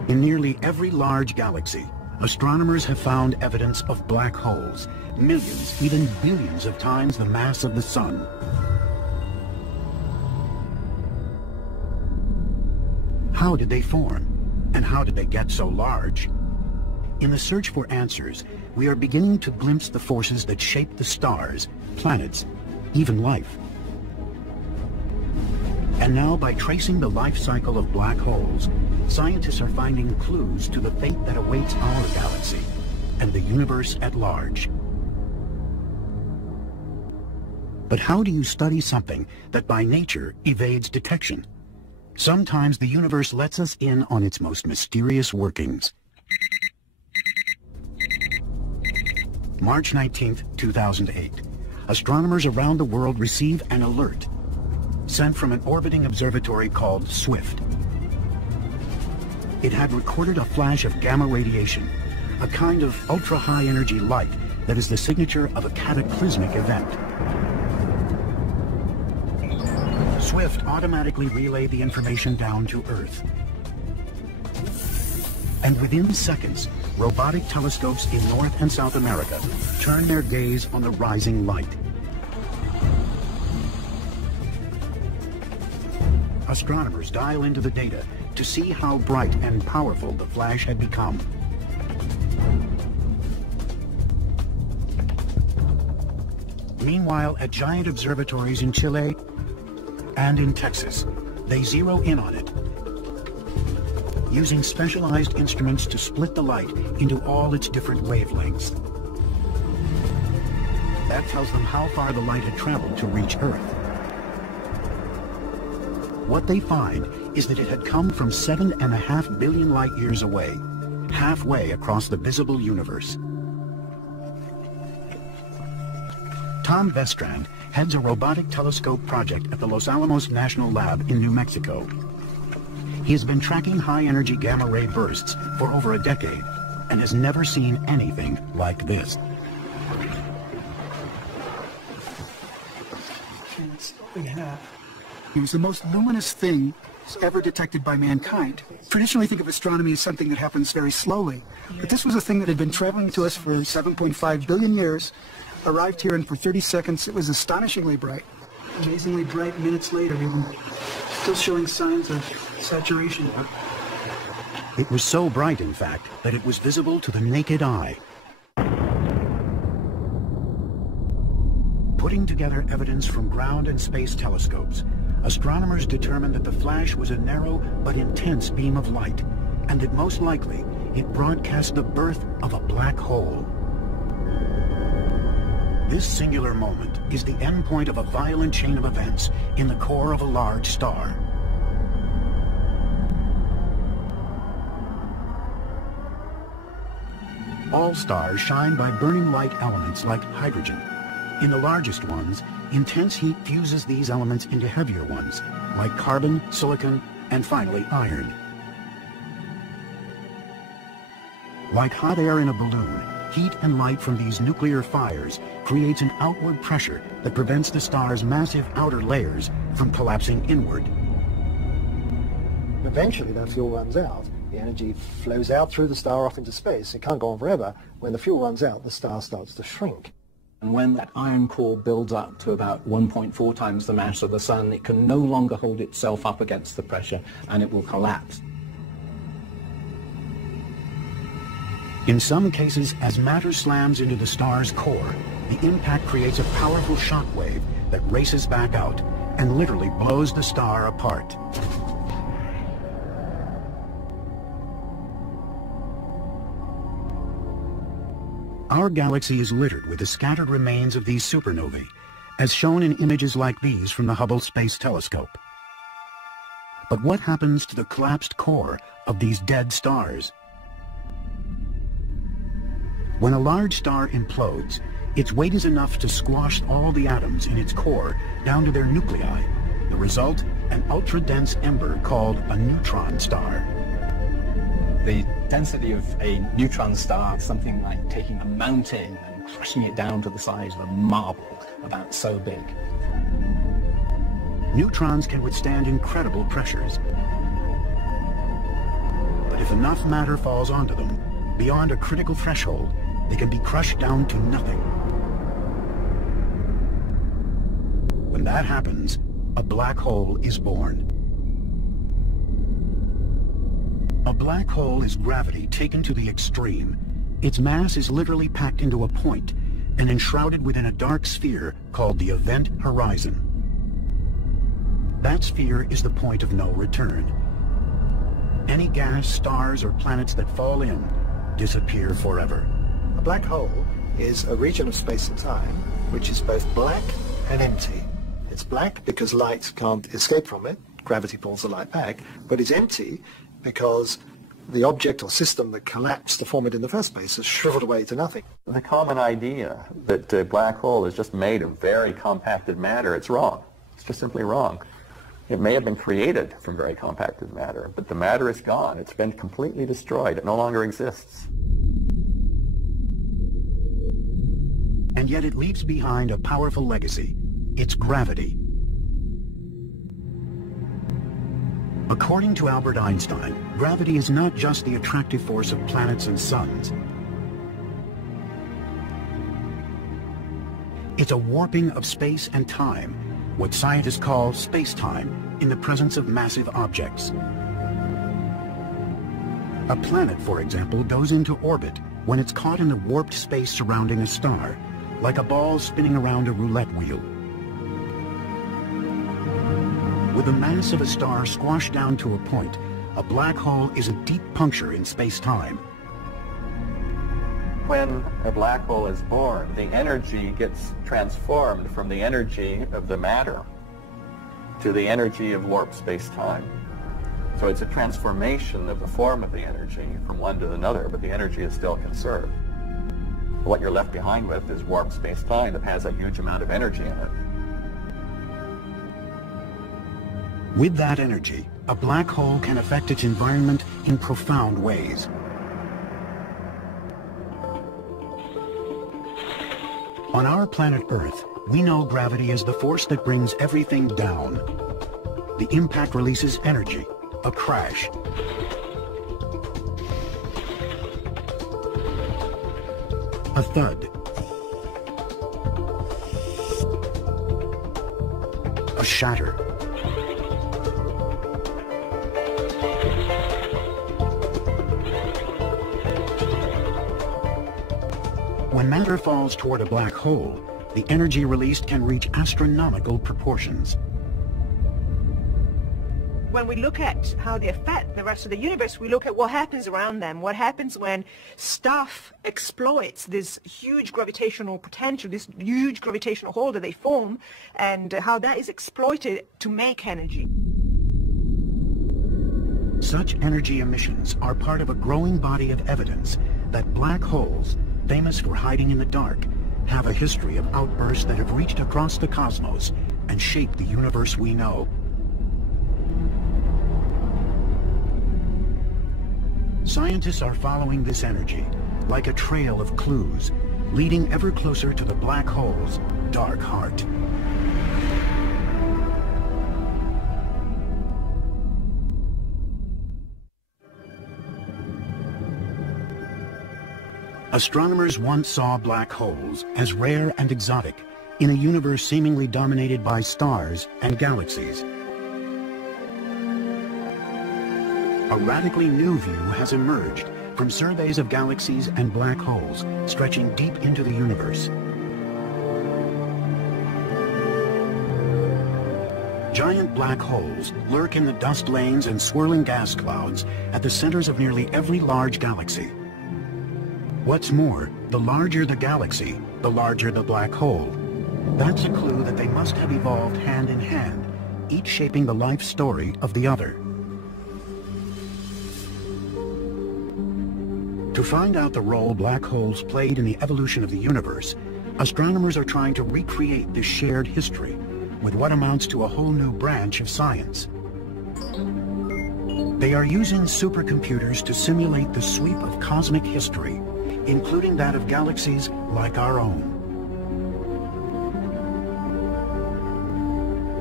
In nearly every large galaxy, astronomers have found evidence of black holes, millions, even billions of times the mass of the Sun. How did they form? And how did they get so large? In the search for answers, we are beginning to glimpse the forces that shape the stars, planets, even life. And now, by tracing the life cycle of black holes, scientists are finding clues to the fate that awaits our galaxy and the universe at large. But how do you study something that by nature evades detection? Sometimes the universe lets us in on its most mysterious workings. March 19th, 2008. Astronomers around the world receive an alert sent from an orbiting observatory called SWIFT. It had recorded a flash of gamma radiation, a kind of ultra-high energy light that is the signature of a cataclysmic event. SWIFT automatically relayed the information down to Earth. And within seconds, robotic telescopes in North and South America turn their gaze on the rising light. Astronomers dial into the data to see how bright and powerful the flash had become. Meanwhile, at giant observatories in Chile and in Texas, they zero in on it, using specialized instruments to split the light into all its different wavelengths. That tells them how far the light had traveled to reach Earth. What they find is that it had come from 7.5 billion light years away, halfway across the visible universe. Tom Vestrand heads a robotic telescope project at the Los Alamos National Lab in New Mexico. He has been tracking high-energy gamma-ray bursts for over a decade and has never seen anything like this. It was the most luminous thing ever detected by mankind. Traditionally think of astronomy as something that happens very slowly, but this was a thing that had been traveling to us for 7.5 billion years, arrived here, and for 30 seconds it was astonishingly bright. Amazingly bright minutes later, even still showing signs of saturation. It was so bright, in fact, that it was visible to the naked eye. Putting together evidence from ground and space telescopes, astronomers determined that the flash was a narrow but intense beam of light, and that most likely it broadcast the birth of a black hole. This singular moment is the endpoint of a violent chain of events in the core of a large star. All stars shine by burning light elements like hydrogen. In the largest ones, intense heat fuses these elements into heavier ones, like carbon, silicon, and finally iron. Like hot air in a balloon, heat and light from these nuclear fires creates an outward pressure that prevents the star's massive outer layers from collapsing inward. Eventually that fuel runs out. The energy flows out through the star off into space. It can't go on forever. When the fuel runs out, the star starts to shrink. And when that iron core builds up to about 1.4 times the mass of the Sun, it can no longer hold itself up against the pressure, and it will collapse. In some cases, as matter slams into the star's core, the impact creates a powerful shock wave that races back out and literally blows the star apart. Our galaxy is littered with the scattered remains of these supernovae, as shown in images like these from the Hubble Space Telescope. But what happens to the collapsed core of these dead stars? When a large star implodes, its weight is enough to squash all the atoms in its core down to their nuclei. The result, an ultra-dense ember called a neutron star. The density of a neutron star is something like taking a mountain and crushing it down to the size of a marble, about so big. Neutrons can withstand incredible pressures. But But if enough matter falls onto them, beyond a critical threshold, they can be crushed down to nothing. When that happens, a black hole is born. A black hole is gravity taken to the extreme. Its mass is literally packed into a point and enshrouded within a dark sphere called the event horizon. That sphere is the point of no return. Any gas, stars, or planets that fall in disappear forever. A black hole is a region of space and time which is both black and empty. It's black because light can't escape from it, gravity pulls the light back, but it's empty because the object or system that collapsed to form it in the first place has shriveled away to nothing. The common idea that a black hole is just made of very compacted matter, it's wrong. It's just simply wrong. It may have been created from very compacted matter, but the matter is gone. It's been completely destroyed. It no longer exists. And yet it leaves behind a powerful legacy, its gravity. According to Albert Einstein, gravity is not just the attractive force of planets and suns. It's a warping of space and time, what scientists call space-time, in the presence of massive objects. A planet, for example, goes into orbit when it's caught in the warped space surrounding a star, like a ball spinning around a roulette wheel. With the mass of a star squashed down to a point, a black hole is a deep puncture in space-time. When a black hole is born, the energy gets transformed from the energy of the matter to the energy of warped space-time. So it's a transformation of the form of the energy from one to another, but the energy is still conserved. What you're left behind with is warped space-time that has a huge amount of energy in it. With that energy, a black hole can affect its environment in profound ways. On our planet Earth, we know gravity is the force that brings everything down. The impact releases energy, a crash. A thud. A shatter. When matter falls toward a black hole, the energy released can reach astronomical proportions. When we look at how they affect the rest of the universe, we look at what happens around them, what happens when stuff exploits this huge gravitational potential, this huge gravitational hole that they form, and how that is exploited to make energy. Such energy emissions are part of a growing body of evidence that black holes, famous for hiding in the dark, have a history of outbursts that have reached across the cosmos and shaped the universe we know. Scientists are following this energy like a trail of clues, leading ever closer to the black hole's dark heart. Astronomers once saw black holes as rare and exotic in a universe seemingly dominated by stars and galaxies. A radically new view has emerged from surveys of galaxies and black holes stretching deep into the universe. Giant black holes lurk in the dust lanes and swirling gas clouds at the centers of nearly every large galaxy. What's more, the larger the galaxy, the larger the black hole. That's a clue that they must have evolved hand in hand, each shaping the life story of the other. To find out the role black holes played in the evolution of the universe, astronomers are trying to recreate this shared history with what amounts to a whole new branch of science. They are using supercomputers to simulate the sweep of cosmic history, including that of galaxies like our own.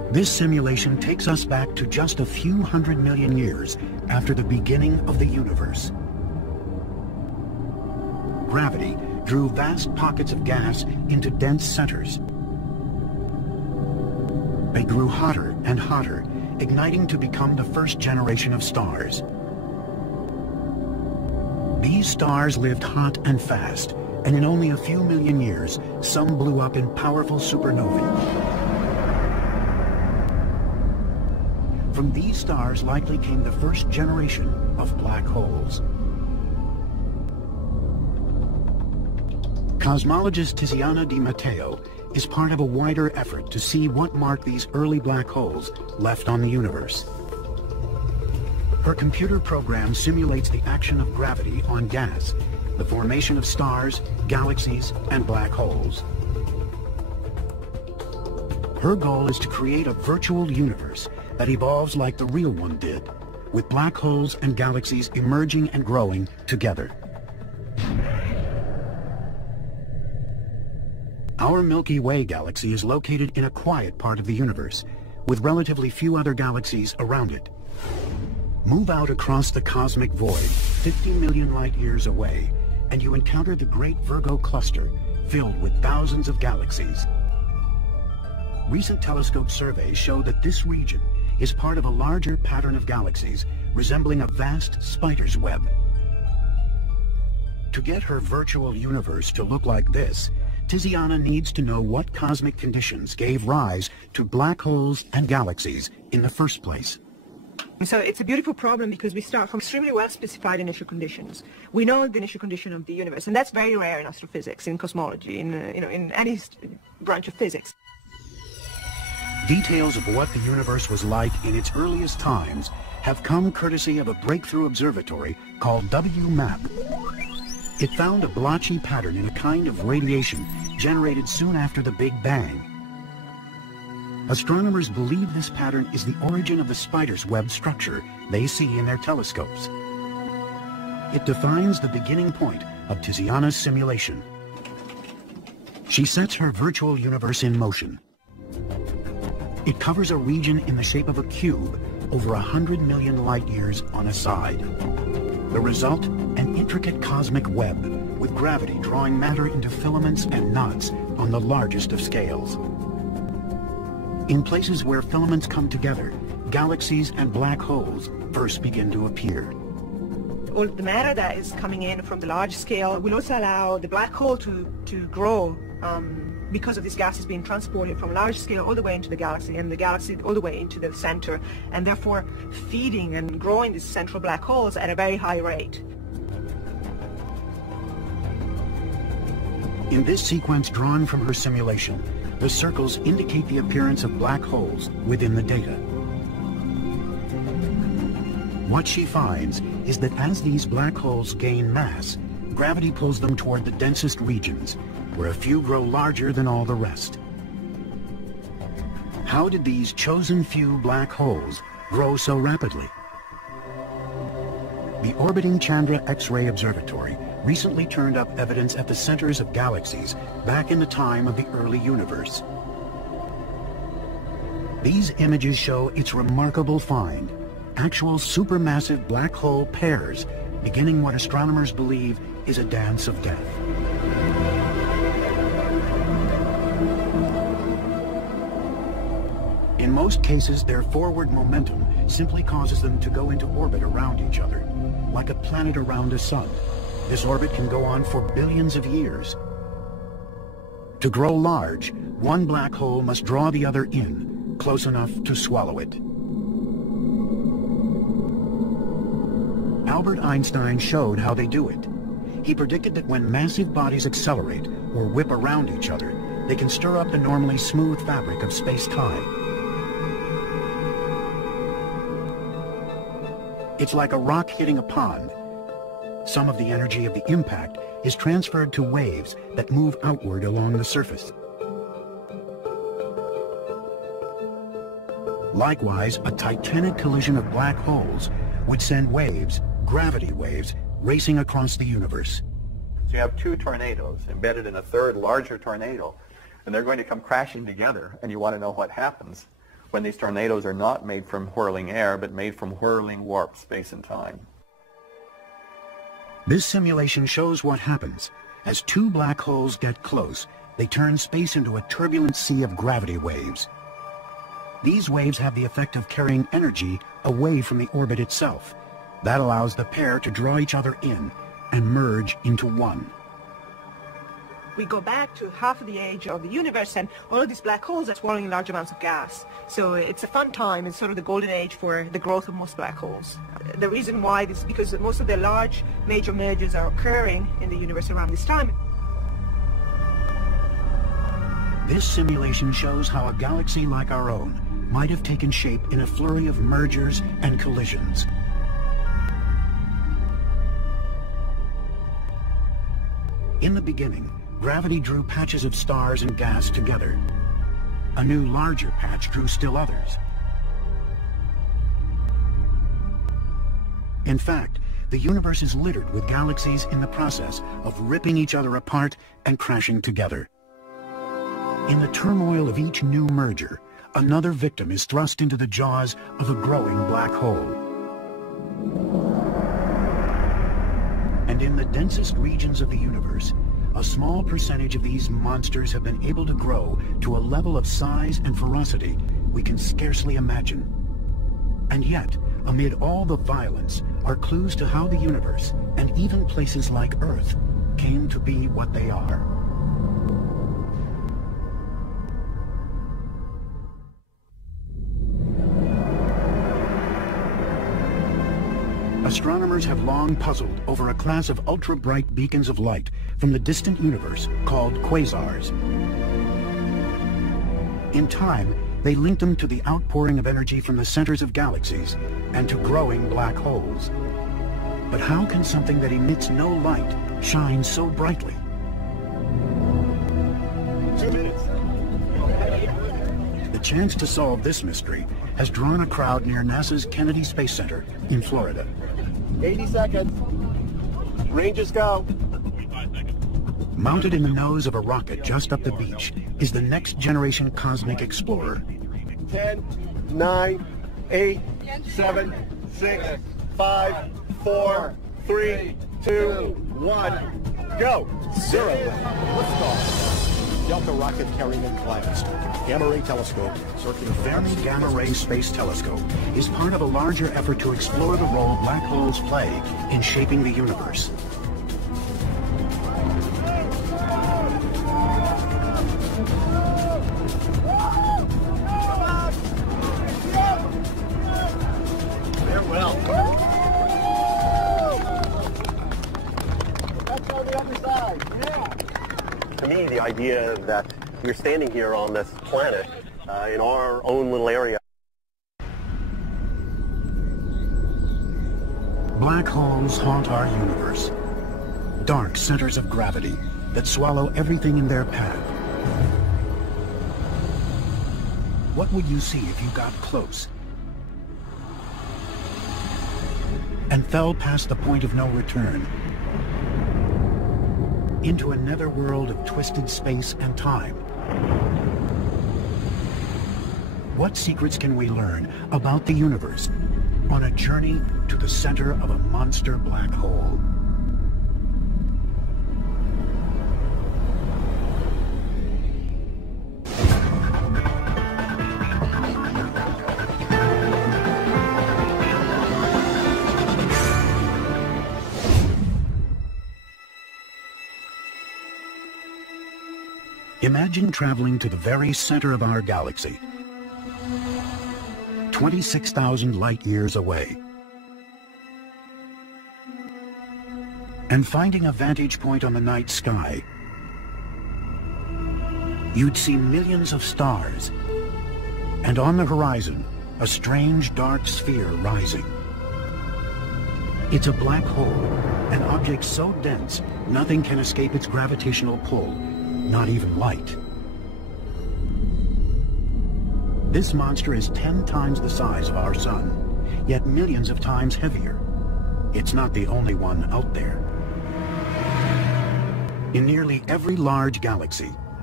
This simulation takes us back to just a few 100 million years after the beginning of the universe. Gravity drew vast pockets of gas into dense centers. They grew hotter and hotter, igniting to become the first generation of stars. These stars lived hot and fast, and in only a few million years, some blew up in powerful supernovae. From these stars likely came the first generation of black holes. Cosmologist Tiziana Di Matteo is part of a wider effort to see what marked these early black holes left on the universe. Her computer program simulates the action of gravity on gas, the formation of stars, galaxies, and black holes. Her goal is to create a virtual universe that evolves like the real one did, with black holes and galaxies emerging and growing together. Our Milky Way galaxy is located in a quiet part of the universe, with relatively few other galaxies around it. Move out across the cosmic void, 50 million light-years away, and you encounter the Great Virgo Cluster, filled with thousands of galaxies. Recent telescope surveys show that this region is part of a larger pattern of galaxies, resembling a vast spider's web. To get her virtual universe to look like this, Tiziana needs to know what cosmic conditions gave rise to black holes and galaxies in the first place. So it's a beautiful problem because we start from extremely well-specified initial conditions. We know the initial condition of the universe, and that's very rare in astrophysics, in cosmology, in any branch of physics. Details of what the universe was like in its earliest times have come courtesy of a breakthrough observatory called WMAP. It found a blotchy pattern in a kind of radiation generated soon after the Big Bang. Astronomers believe this pattern is the origin of the spider's web structure they see in their telescopes. It defines the beginning point of Tiziana's simulation. She sets her virtual universe in motion. It covers a region in the shape of a cube, over 100 million light-years on a side. The result, an intricate cosmic web, with gravity drawing matter into filaments and knots on the largest of scales. In places where filaments come together, galaxies and black holes first begin to appear. All the matter that is coming in from the large scale will also allow the black hole to grow because of these gases being transported from large scale all the way into the galaxy, and the galaxy all the way into the center, and therefore feeding and growing these central black holes at a very high rate. In this sequence drawn from her simulation, the circles indicate the appearance of black holes within the data. What she finds is that as these black holes gain mass, gravity pulls them toward the densest regions, where a few grow larger than all the rest. How did these chosen few black holes grow so rapidly? The orbiting Chandra X-ray Observatory recently turned up evidence at the centers of galaxies back in the time of the early universe. These images show its remarkable find, actual supermassive black hole pairs, beginning what astronomers believe is a dance of death. In most cases, their forward momentum simply causes them to go into orbit around each other, like a planet around a sun. This orbit can go on for billions of years. To grow large, one black hole must draw the other in, close enough to swallow it. Albert Einstein showed how they do it. He predicted that when massive bodies accelerate or whip around each other, they can stir up the normally smooth fabric of space-time. It's like a rock hitting a pond. Some of the energy of the impact is transferred to waves that move outward along the surface. Likewise, a titanic collision of black holes would send waves, gravity waves, racing across the universe. So you have two tornadoes embedded in a third larger tornado, and they're going to come crashing together, and you want to know what happens. when these tornadoes are not made from whirling air, but made from whirling warped space and time. This simulation shows what happens. As two black holes get close, they turn space into a turbulent sea of gravity waves. These waves have the effect of carrying energy away from the orbit itself. That allows the pair to draw each other in and merge into one. We go back to half of the age of the universe, and all of these black holes are swallowing large amounts of gas. So it's a fun time. It's sort of the golden age for the growth of most black holes. The reason why is because most of the large major mergers are occurring in the universe around this time. This simulation shows how a galaxy like our own might have taken shape in a flurry of mergers and collisions. In the beginning, gravity drew patches of stars and gas together. A new, larger patch drew still others. In fact, the universe is littered with galaxies in the process of ripping each other apart and crashing together. In the turmoil of each new merger, another victim is thrust into the jaws of a growing black hole. And in the densest regions of the universe, a small percentage of these monsters have been able to grow to a level of size and ferocity we can scarcely imagine. And yet, amid all the violence, are clues to how the universe, and even places like Earth, came to be what they are. Astronomers have long puzzled over a class of ultra-bright beacons of light from the distant universe called quasars. In time, they linked them to the outpouring of energy from the centers of galaxies and to growing black holes. But how can something that emits no light shine so brightly? 2 minutes. The chance to solve this mystery has drawn a crowd near NASA's Kennedy Space Center in Florida. 80 seconds. Ranges go. Mounted in the nose of a rocket just up the beach is the next generation cosmic explorer. 10, 9, 8, 7, 6, 5, 4, 3, 2, 1, go. 0. Liftoff. Delta rocket carrying in blast. Gamma ray telescope circling. The Fermi Gamma Ray Space Telescope is part of a larger effort to explore the role black holes play in shaping the universe. Farewell. That's on the other side. Yeah. To me, the idea that we're standing here on this planet in our own little area. Black holes haunt our universe. Dark centers of gravity that swallow everything in their path. What would you see if you got close and fell past the point of no return into a netherworld of twisted space and time? What secrets can we learn about the universe on a journey to the center of a monster black hole? Imagine traveling to the very center of our galaxy, 26,000 light years away, and finding a vantage point on the night sky. You'd see millions of stars, and on the horizon, a strange dark sphere rising. It's a black hole, an object so dense nothing can escape its gravitational pull. Not even light. This monster is 10 times the size of our sun, yet millions of times heavier. It's not the only one out there. In nearly every large galaxy,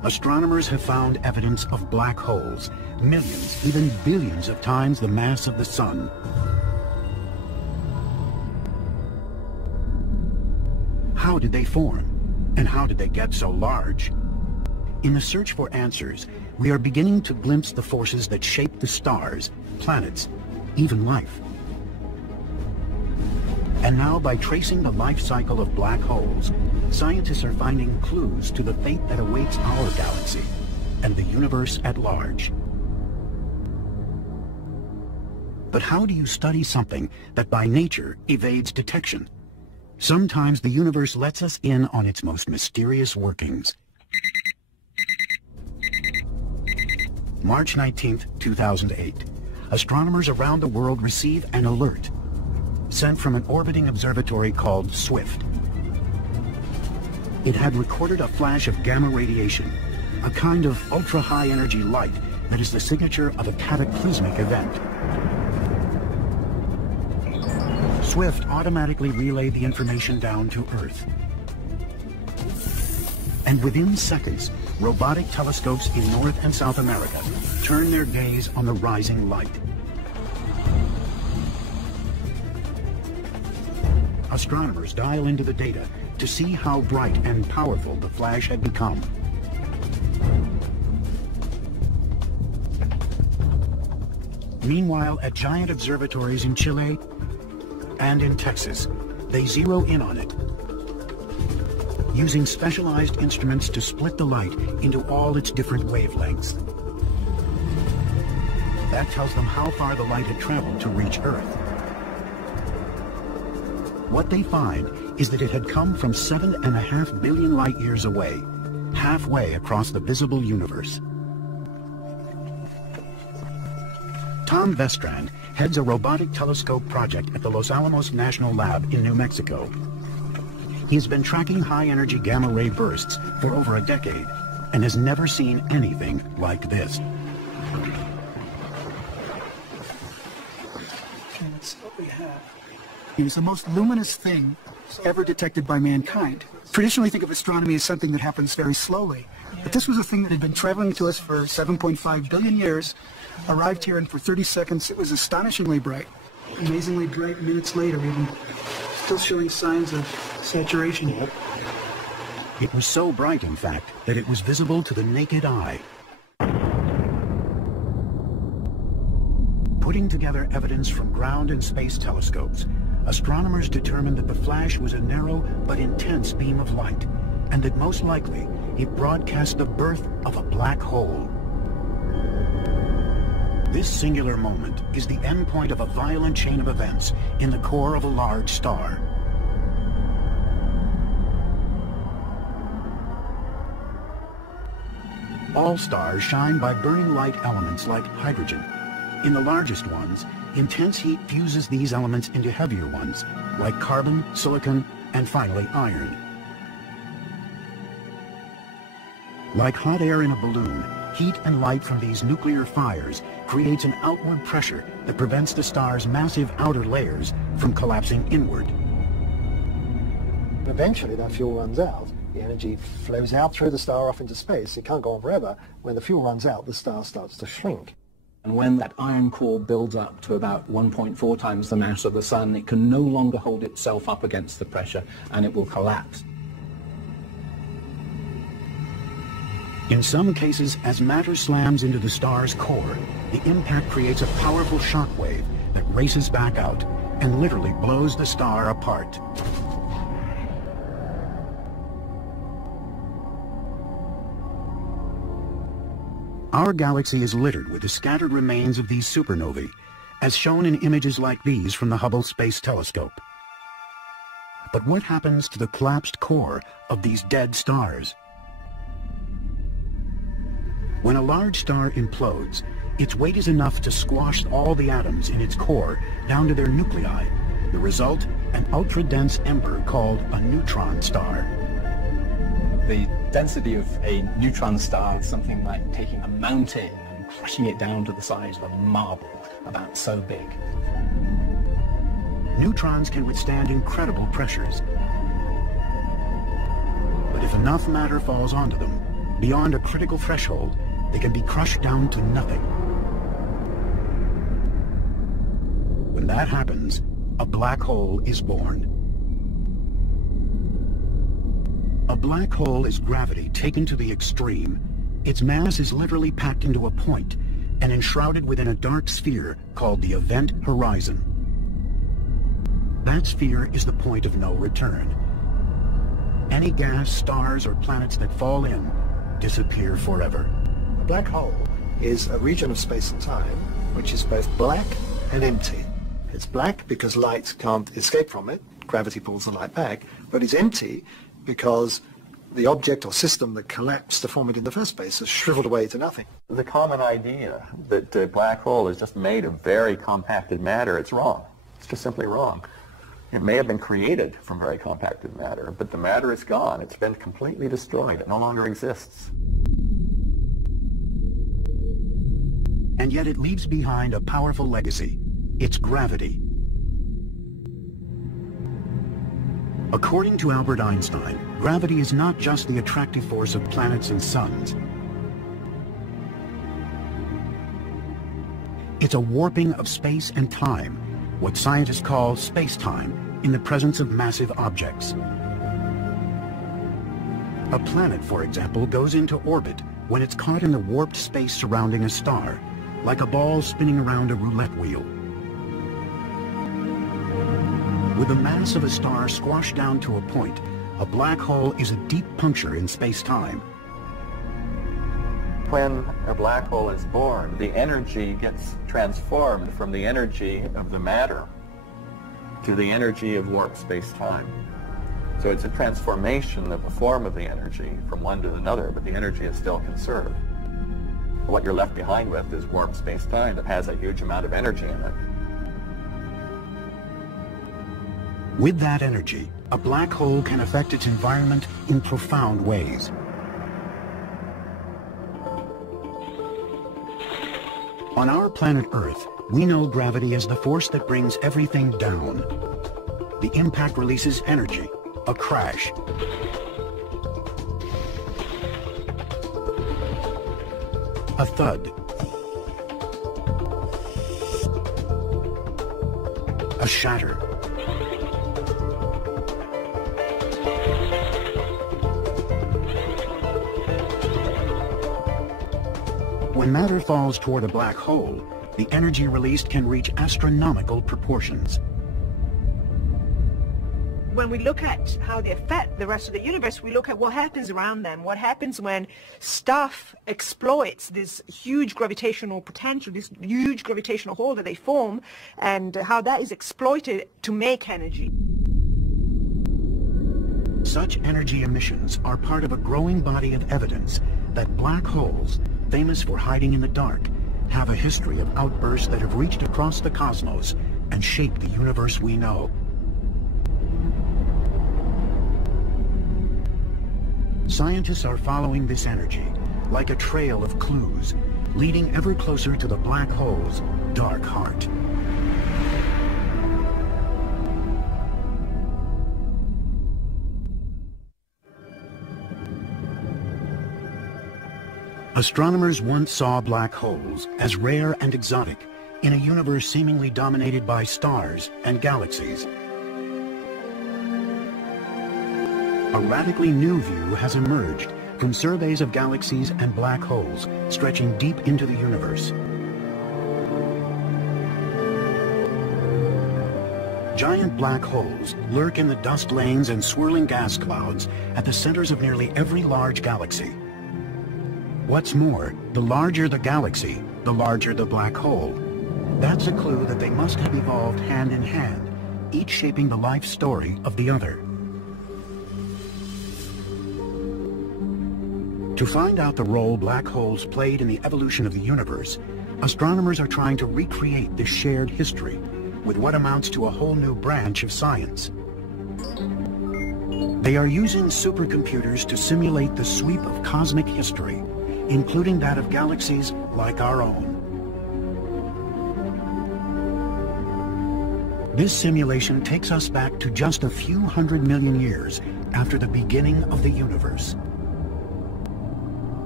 astronomers have found evidence of black holes, millions, even billions of times the mass of the Sun. How did they form? And how did they get so large? In the search for answers, we are beginning to glimpse the forces that shape the stars, planets, even life. And now, by tracing the life cycle of black holes, scientists are finding clues to the fate that awaits our galaxy and the universe at large. But how do you study something that by nature evades detection? Sometimes the universe lets us in on its most mysterious workings. March 19th, 2008. Astronomers around the world receive an alert sent from an orbiting observatory called SWIFT. It had recorded a flash of gamma radiation, a kind of ultra-high energy light that is the signature of a cataclysmic event. SWIFT automatically relayed the information down to Earth. And within seconds, robotic telescopes in North and South America turn their gaze on the rising light. Astronomers dial into the data to see how bright and powerful the flash had become. Meanwhile, at giant observatories in Chile and in Texas, they zero in on it, using specialized instruments to split the light into all its different wavelengths. That tells them how far the light had traveled to reach Earth. What they find is that it had come from 7.5 billion light years away, halfway across the visible universe. Tom Vestrand heads a robotic telescope project at the Los Alamos National Lab in New Mexico. He has been tracking high-energy gamma-ray bursts for over a decade and has never seen anything like this. Okay, let's see what we have. It was the most luminous thing ever detected by mankind. Traditionally, think of astronomy as something that happens very slowly. But this was a thing that had been traveling to us for 7.5 billion years, arrived here, and for 30 seconds it was astonishingly bright. Amazingly bright minutes later, even still showing signs of saturation yet. It was so bright, in fact, that it was visible to the naked eye. Putting together evidence from ground and space telescopes, astronomers determined that the flash was a narrow but intense beam of light, and that most likely it broadcast the birth of a black hole. This singular moment is the endpoint of a violent chain of events in the core of a large star. All stars shine by burning light elements like hydrogen. In the largest ones, intense heat fuses these elements into heavier ones, like carbon, silicon, and finally iron. Like hot air in a balloon, heat and light from these nuclear fires creates an outward pressure that prevents the star's massive outer layers from collapsing inward. Eventually that fuel runs out. The energy flows out through the star off into space. It can't go on forever. When the fuel runs out, the star starts to shrink. And when that iron core builds up to about 1.4 times the mass of the Sun, it can no longer hold itself up against the pressure, and it will collapse. In some cases, as matter slams into the star's core, the impact creates a powerful shock wave that races back out and literally blows the star apart. Our galaxy is littered with the scattered remains of these supernovae, as shown in images like these from the Hubble Space Telescope. But what happens to the collapsed core of these dead stars? When a large star implodes, its weight is enough to squash all the atoms in its core down to their nuclei. The result, an ultra-dense ember called a neutron star. The density of a neutron star is something like taking a mountain and crushing it down to the size of a marble, about so big. Neutrons can withstand incredible pressures. But if enough matter falls onto them, Beyond a critical threshold, they can be crushed down to nothing. When that happens, a black hole is born. A black hole is gravity taken to the extreme. Its mass is literally packed into a point and enshrouded within a dark sphere called the event horizon. That sphere is the point of no return. Any gas, stars, or planets that fall in disappear forever. A black hole is a region of space and time which is both black and empty. It's black because light can't escape from it, gravity pulls the light back, but it's empty because the object or system that collapsed to form it in the first place has shriveled away to nothing. The common idea that a black hole is just made of very compacted matter, it's wrong. It's just simply wrong. It may have been created from very compacted matter, but the matter is gone. It's been completely destroyed. It no longer exists. And yet it leaves behind a powerful legacy. Its gravity. According to Albert Einstein, gravity is not just the attractive force of planets and suns. It's a warping of space and time, what scientists call space-time, in the presence of massive objects. A planet, for example, goes into orbit when it's caught in the warped space surrounding a star, like a ball spinning around a roulette wheel. With the mass of a star squashed down to a point, a black hole is a deep puncture in space-time. When a black hole is born, the energy gets transformed from the energy of the matter to the energy of warped space-time. So it's a transformation of the form of the energy from one to another, but the energy is still conserved. What you're left behind with is warped space-time that has a huge amount of energy in it. With that energy, a black hole can affect its environment in profound ways. On our planet Earth, we know gravity as the force that brings everything down. The impact releases energy, a crash. A thud. A shatter. When matter falls toward a black hole, the energy released can reach astronomical proportions. When we look at how they affect the rest of the universe, we look at what happens around them, what happens when stuff exploits this huge gravitational potential, this huge gravitational hole that they form, and how that is exploited to make energy. Such energy emissions are part of a growing body of evidence that black holes, famous for hiding in the dark, have a history of outbursts that have reached across the cosmos and shaped the universe we know. Scientists are following this energy like a trail of clues, leading ever closer to the black hole's dark heart. Astronomers once saw black holes as rare and exotic in a universe seemingly dominated by stars and galaxies. A radically new view has emerged from surveys of galaxies and black holes stretching deep into the universe. Giant black holes lurk in the dust lanes and swirling gas clouds at the centers of nearly every large galaxy. What's more, the larger the galaxy, the larger the black hole. That's a clue that they must have evolved hand in hand, each shaping the life story of the other. To find out the role black holes played in the evolution of the universe, astronomers are trying to recreate this shared history with what amounts to a whole new branch of science. They are using supercomputers to simulate the sweep of cosmic history, including that of galaxies like our own. This simulation takes us back to just a few 100 million years after the beginning of the universe.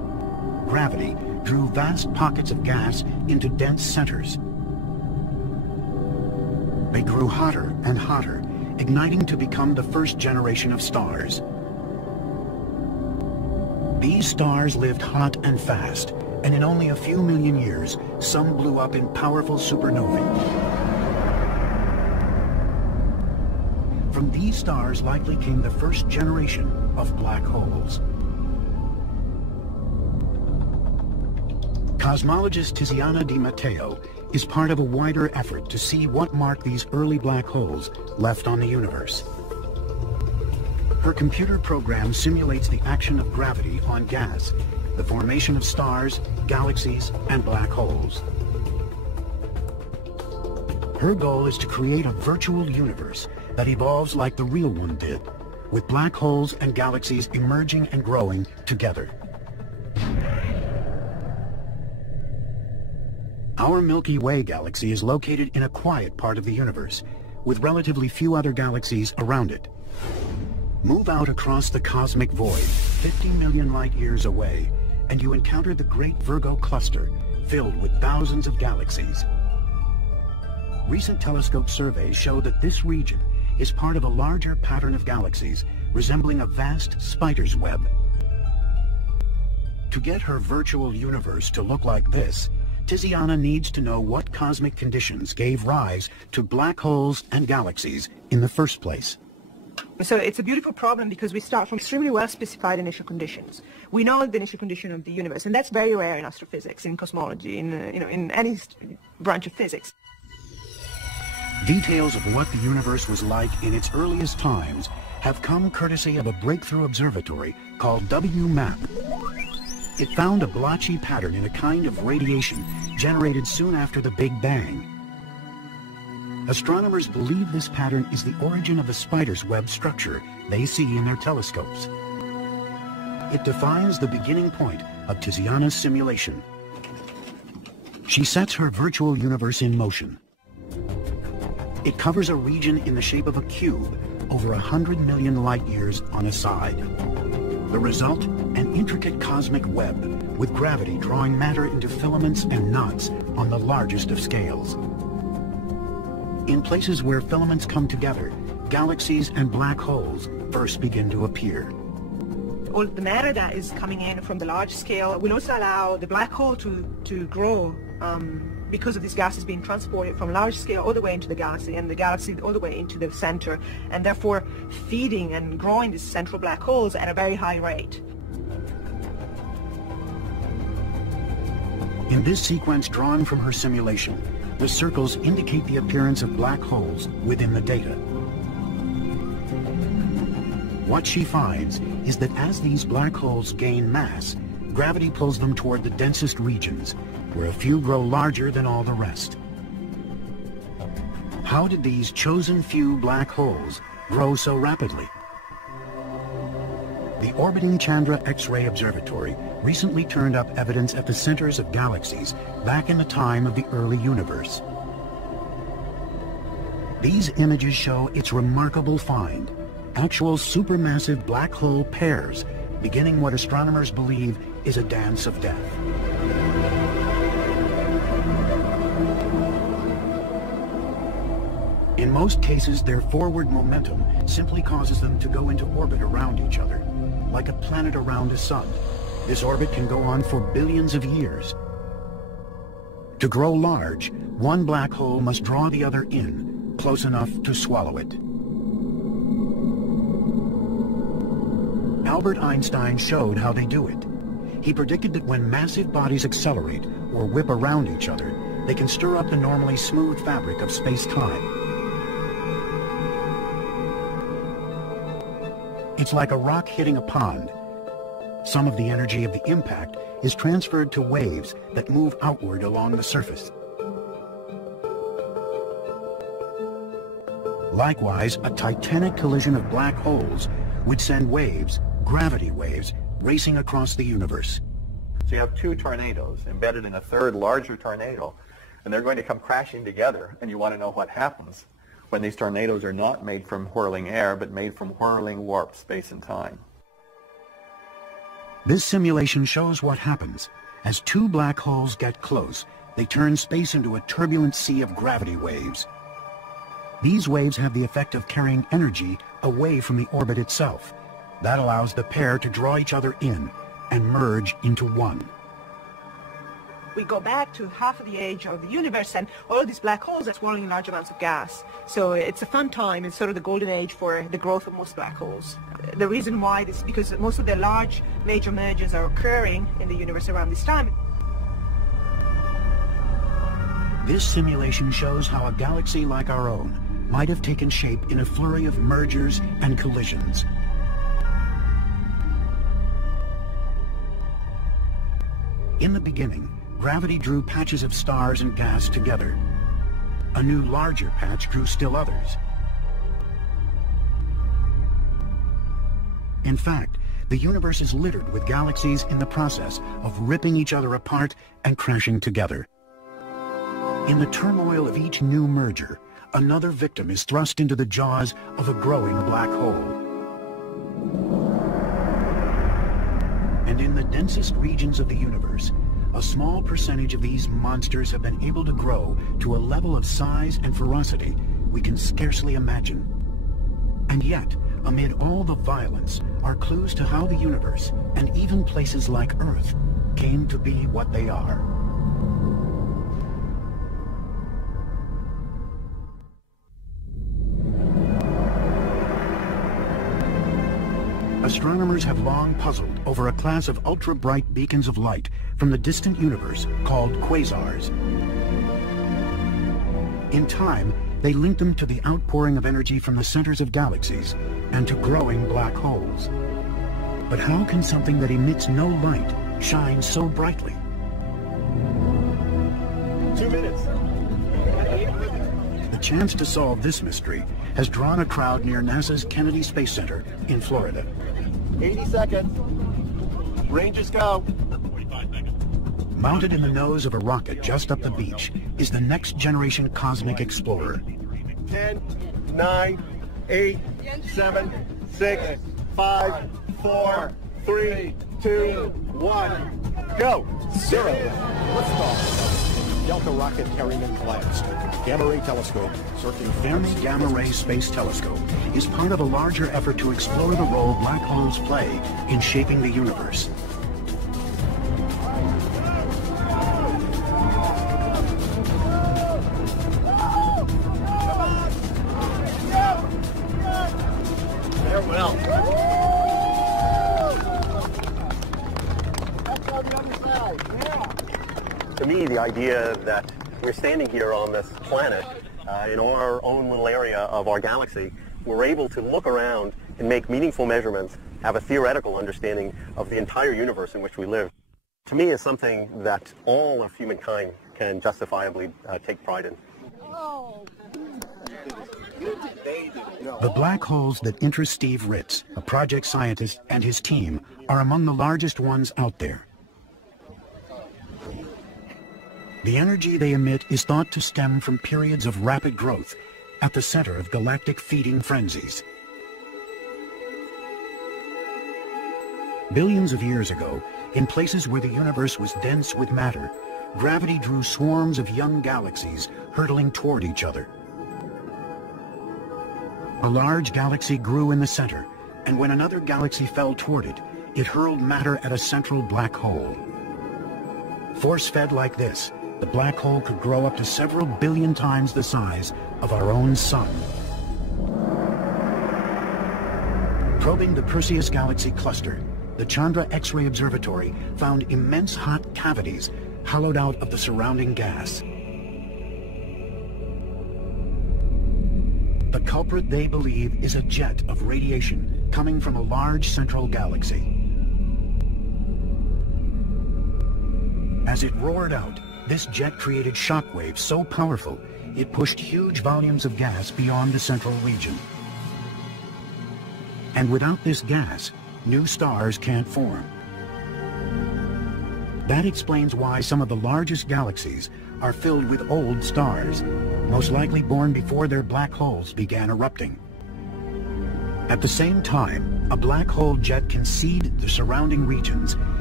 gravity drew vast pockets of gas into dense centers. They grew hotter and hotter, igniting to become the first generation of stars. These stars lived hot and fast, and in only a few million years, some blew up in powerful supernovae. From these stars likely came the first generation of black holes. Cosmologist Tiziana Di Matteo is part of a wider effort to see what marked these early black holes left on the universe. Her computer program simulates the action of gravity on gas, the formation of stars, galaxies, and black holes. Her goal is to create a virtual universe that evolves like the real one did, with black holes and galaxies emerging and growing together. Our Milky Way galaxy is located in a quiet part of the universe, with relatively few other galaxies around it. Move out across the cosmic void, 50 million light years away, and you encounter the Great Virgo Cluster, filled with thousands of galaxies. Recent telescope surveys show that this region is part of a larger pattern of galaxies, resembling a vast spider's web. To get her virtual universe to look like this, Tiziana needs to know what cosmic conditions gave rise to black holes and galaxies in the first place. So it's a beautiful problem because we start from extremely well-specified initial conditions. We know the initial condition of the universe, and that's very rare in astrophysics, in cosmology, in any branch of physics. Details of what the universe was like in its earliest times have come courtesy of a breakthrough observatory called WMAP. It found a blotchy pattern in a kind of radiation generated soon after the Big Bang. Astronomers believe this pattern is the origin of the spider's web structure they see in their telescopes. It defines the beginning point of Tiziana's simulation. She sets her virtual universe in motion. It covers a region in the shape of a cube, over 100 million light years on a side. The result? An intricate cosmic web, with gravity drawing matter into filaments and knots on the largest of scales. In places where filaments come together, galaxies and black holes first begin to appear. All the matter that is coming in from the large scale will also allow the black hole to grow because of these gases being transported from large scale all the way into the galaxy, and the galaxy all the way into the center, and therefore feeding and growing these central black holes at a very high rate. In this sequence drawn from her simulation, the circles indicate the appearance of black holes within the data. What she finds is that as these black holes gain mass, gravity pulls them toward the densest regions, where a few grow larger than all the rest. How did these chosen few black holes grow so rapidly? The orbiting Chandra X-ray Observatory recently turned up evidence at the centers of galaxies back in the time of the early universe. These images show its remarkable find, actual supermassive black hole pairs, beginning what astronomers believe is a dance of death. In most cases, their forward momentum simply causes them to go into orbit around each other, like a planet around a sun. This orbit can go on for billions of years. To grow large, one black hole must draw the other in, close enough to swallow it. Albert Einstein showed how they do it. He predicted that when massive bodies accelerate or whip around each other, they can stir up the normally smooth fabric of space-time. It's like a rock hitting a pond. Some of the energy of the impact is transferred to waves that move outward along the surface. Likewise, a titanic collision of black holes would send waves, gravity waves, racing across the universe. So you have two tornadoes embedded in a third larger tornado, and they're going to come crashing together, and you want to know what happens when these tornadoes are not made from whirling air, but made from whirling warped space and time. This simulation shows what happens. As two black holes get close, they turn space into a turbulent sea of gravity waves. These waves have the effect of carrying energy away from the orbit itself. That allows the pair to draw each other in and merge into one. We go back to half of the age of the universe, and all of these black holes are swallowing large amounts of gas. So it's a fun time. It's sort of the golden age for the growth of most black holes. The reason why is because most of the large major mergers are occurring in the universe around this time. This simulation shows how a galaxy like our own might have taken shape in a flurry of mergers and collisions. In the beginning, gravity drew patches of stars and gas together. A new larger patch drew still others. In fact, the universe is littered with galaxies in the process of ripping each other apart and crashing together. In the turmoil of each new merger, another victim is thrust into the jaws of a growing black hole. And in the densest regions of the universe, a small percentage of these monsters have been able to grow to a level of size and ferocity we can scarcely imagine. And yet, amid all the violence, are clues to how the universe, and even places like Earth, came to be what they are. Astronomers have long puzzled over a class of ultra-bright beacons of light from the distant universe called quasars. In time, they link them to the outpouring of energy from the centers of galaxies and to growing black holes. But how can something that emits no light shine so brightly? 2 minutes. The chance to solve this mystery has drawn a crowd near NASA's Kennedy Space Center in Florida. 80 seconds. Ranges go. Mounted in the nose of a rocket just up the beach is the next generation cosmic explorer. 10, 9, 8, 7, 6, 5, 4, 3, 2, 1. Go. 0. Liftoff. Delta rocket carrying in blast. Gamma ray telescope circling. Fermi Gamma Ray Space Telescope is part of a larger effort to explore the role black holes play in shaping the universe. Farewell. To me, the idea that we're standing here on this planet in our own little area of our galaxy, we're able to look around and make meaningful measurements, have a theoretical understanding of the entire universe in which we live, to me is something that all of humankind can justifiably take pride in. The black holes that interest Steve Ritz, a project scientist, and his team are among the largest ones out there. The energy they emit is thought to stem from periods of rapid growth at the center of galactic feeding frenzies. Billions of years ago, in places where the universe was dense with matter, gravity drew swarms of young galaxies hurtling toward each other. A large galaxy grew in the center, and when another galaxy fell toward it, it hurled matter at a central black hole. Force-fed like this, the black hole could grow up to several billion times the size of our own sun. Probing the Perseus Galaxy cluster, the Chandra X-ray Observatory found immense hot cavities hollowed out of the surrounding gas. The culprit, they believe, is a jet of radiation coming from a large central galaxy. As it roared out, this jet created shock waves so powerful, it pushed huge volumes of gas beyond the central region. And without this gas, new stars can't form. That explains why some of the largest galaxies are filled with old stars, most likely born before their black holes began erupting. At the same time, a black hole jet can seed the surrounding regions,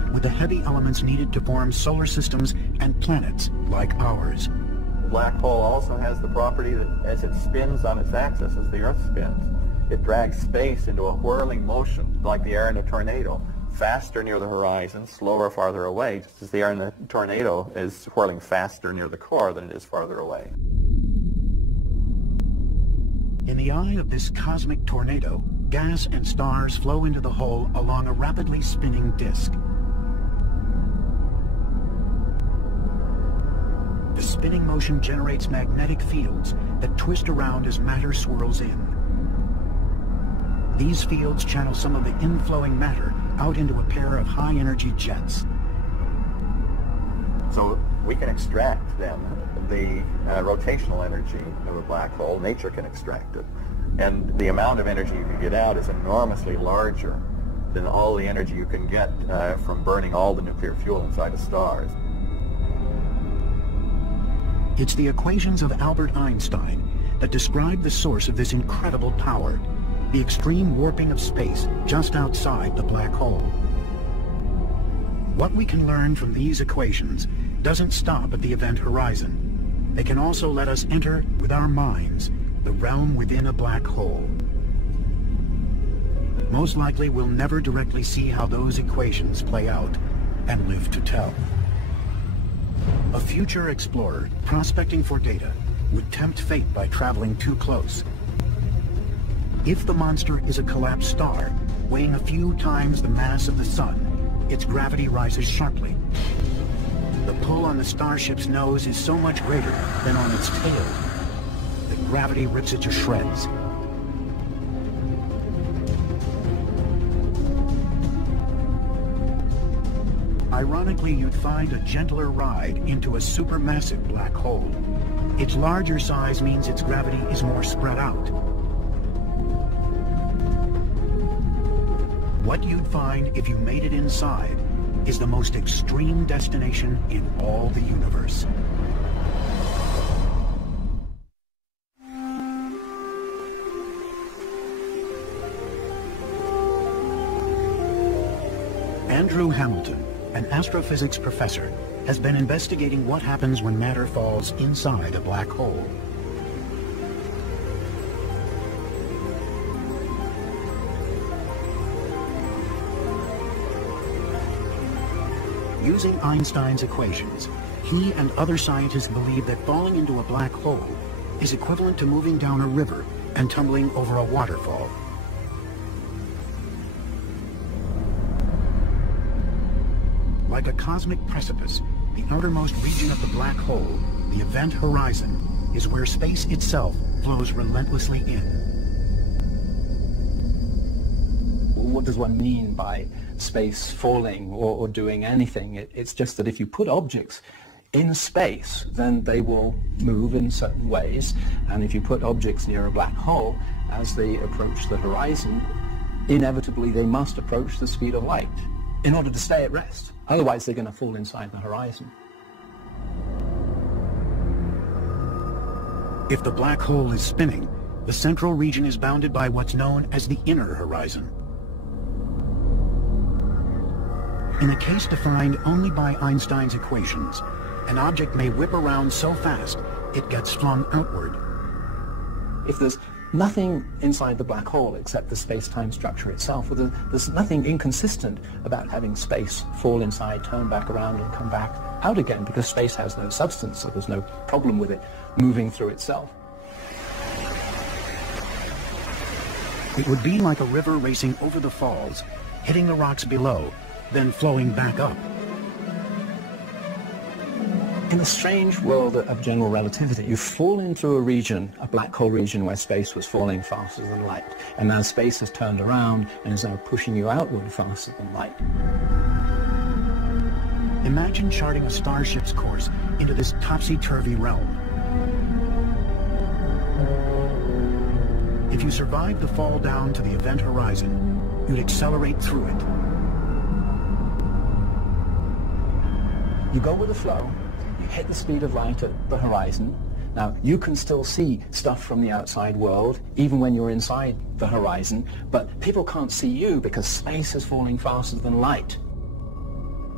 with the heavy elements needed to form solar systems and planets like ours. The black hole also has the property that as it spins on its axis, as the Earth spins, it drags space into a whirling motion, like the air in a tornado, faster near the horizon, slower farther away, just as the air in the tornado is whirling faster near the core than it is farther away. In the eye of this cosmic tornado, gas and stars flow into the hole along a rapidly spinning disk. The spinning motion generates magnetic fields that twist around as matter swirls in. These fields channel some of the inflowing matter out into a pair of high-energy jets. So we can extract then the rotational energy of a black hole. Nature can extract it. And the amount of energy you can get out is enormously larger than all the energy you can get from burning all the nuclear fuel inside of stars. It's the equations of Albert Einstein that describe the source of this incredible power, the extreme warping of space just outside the black hole. What we can learn from these equations doesn't stop at the event horizon. They can also let us enter, with our minds, the realm within a black hole. Most likely we'll never directly see how those equations play out and live to tell. A future explorer prospecting for data would tempt fate by traveling too close. If the monster is a collapsed star, weighing a few times the mass of the sun, its gravity rises sharply. The pull on the starship's nose is so much greater than on its tail that gravity rips it to shreds. Ironically, you'd find a gentler ride into a supermassive black hole. Its larger size means its gravity is more spread out. What you'd find if you made it inside is the most extreme destination in all the universe. Andrew Hamilton, an astrophysics professor, has been investigating what happens when matter falls inside a black hole. Using Einstein's equations, he and other scientists believe that falling into a black hole is equivalent to moving down a river and tumbling over a waterfall. Like a cosmic precipice, the outermost region of the black hole, the event horizon, is where space itself flows relentlessly in. What does one mean by space falling or doing anything? It's just that if you put objects in space, then they will move in certain ways. And if you put objects near a black hole, as they approach the horizon, inevitably they must approach the speed of light in order to stay at rest. Otherwise they're going to fall inside the horizon. If the black hole is spinning, the central region is bounded by what's known as the inner horizon. In a case defined only by Einstein's equations, an object may whip around so fast it gets flung outward. If there's nothing inside the black hole except the space-time structure itself, well, there's nothing inconsistent about having space fall inside, turn back around and come back out again, because space has no substance, so there's no problem with it moving through itself. It would be like a river racing over the falls, hitting the rocks below, then flowing back up. In the strange world of general relativity, you fall into a region, a black hole region, where space was falling faster than light. And now space has turned around and is now pushing you outward faster than light. Imagine charting a starship's course into this topsy-turvy realm. If you survived the fall down to the event horizon, you'd accelerate through it. You go with the flow, you hit the speed of light at the horizon. Now, you can still see stuff from the outside world, even when you're inside the horizon, but people can't see you because space is falling faster than light.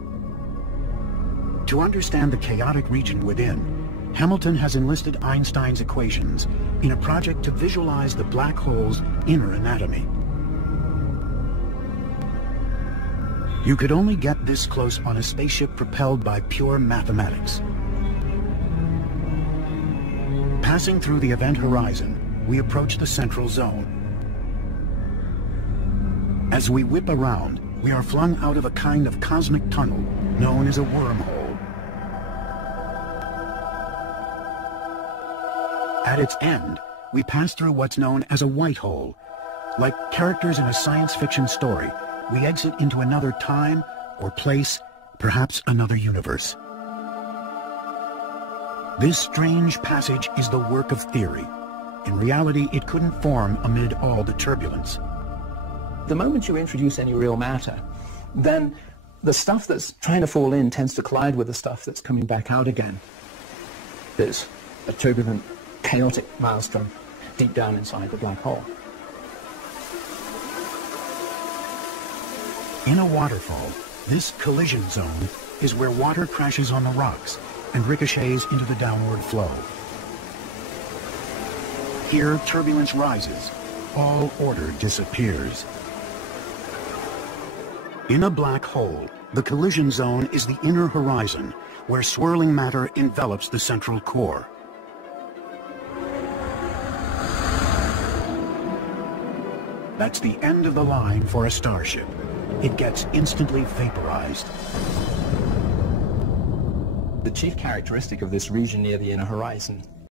To understand the chaotic region within, Hamilton has enlisted Einstein's equations in a project to visualize the black hole's inner anatomy. You could only get this close on a spaceship propelled by pure mathematics. Passing through the event horizon, we approach the central zone. As we whip around, we are flung out of a kind of cosmic tunnel known as a wormhole. At its end, we pass through what's known as a white hole. Like characters in a science fiction story, we exit into another time or place, perhaps another universe. This strange passage is the work of theory. In reality, it couldn't form amid all the turbulence. The moment you introduce any real matter, then the stuff that's trying to fall in tends to collide with the stuff that's coming back out again. There's a turbulent, chaotic maelstrom deep down inside the black hole. In a waterfall, this collision zone is where water crashes on the rocks and ricochets into the downward flow. Here, turbulence rises. All order disappears. In a black hole, the collision zone is the inner horizon, where swirling matter envelops the central core. That's the end of the line for a starship. It gets instantly vaporized. The chief characteristic of this region near the inner horizon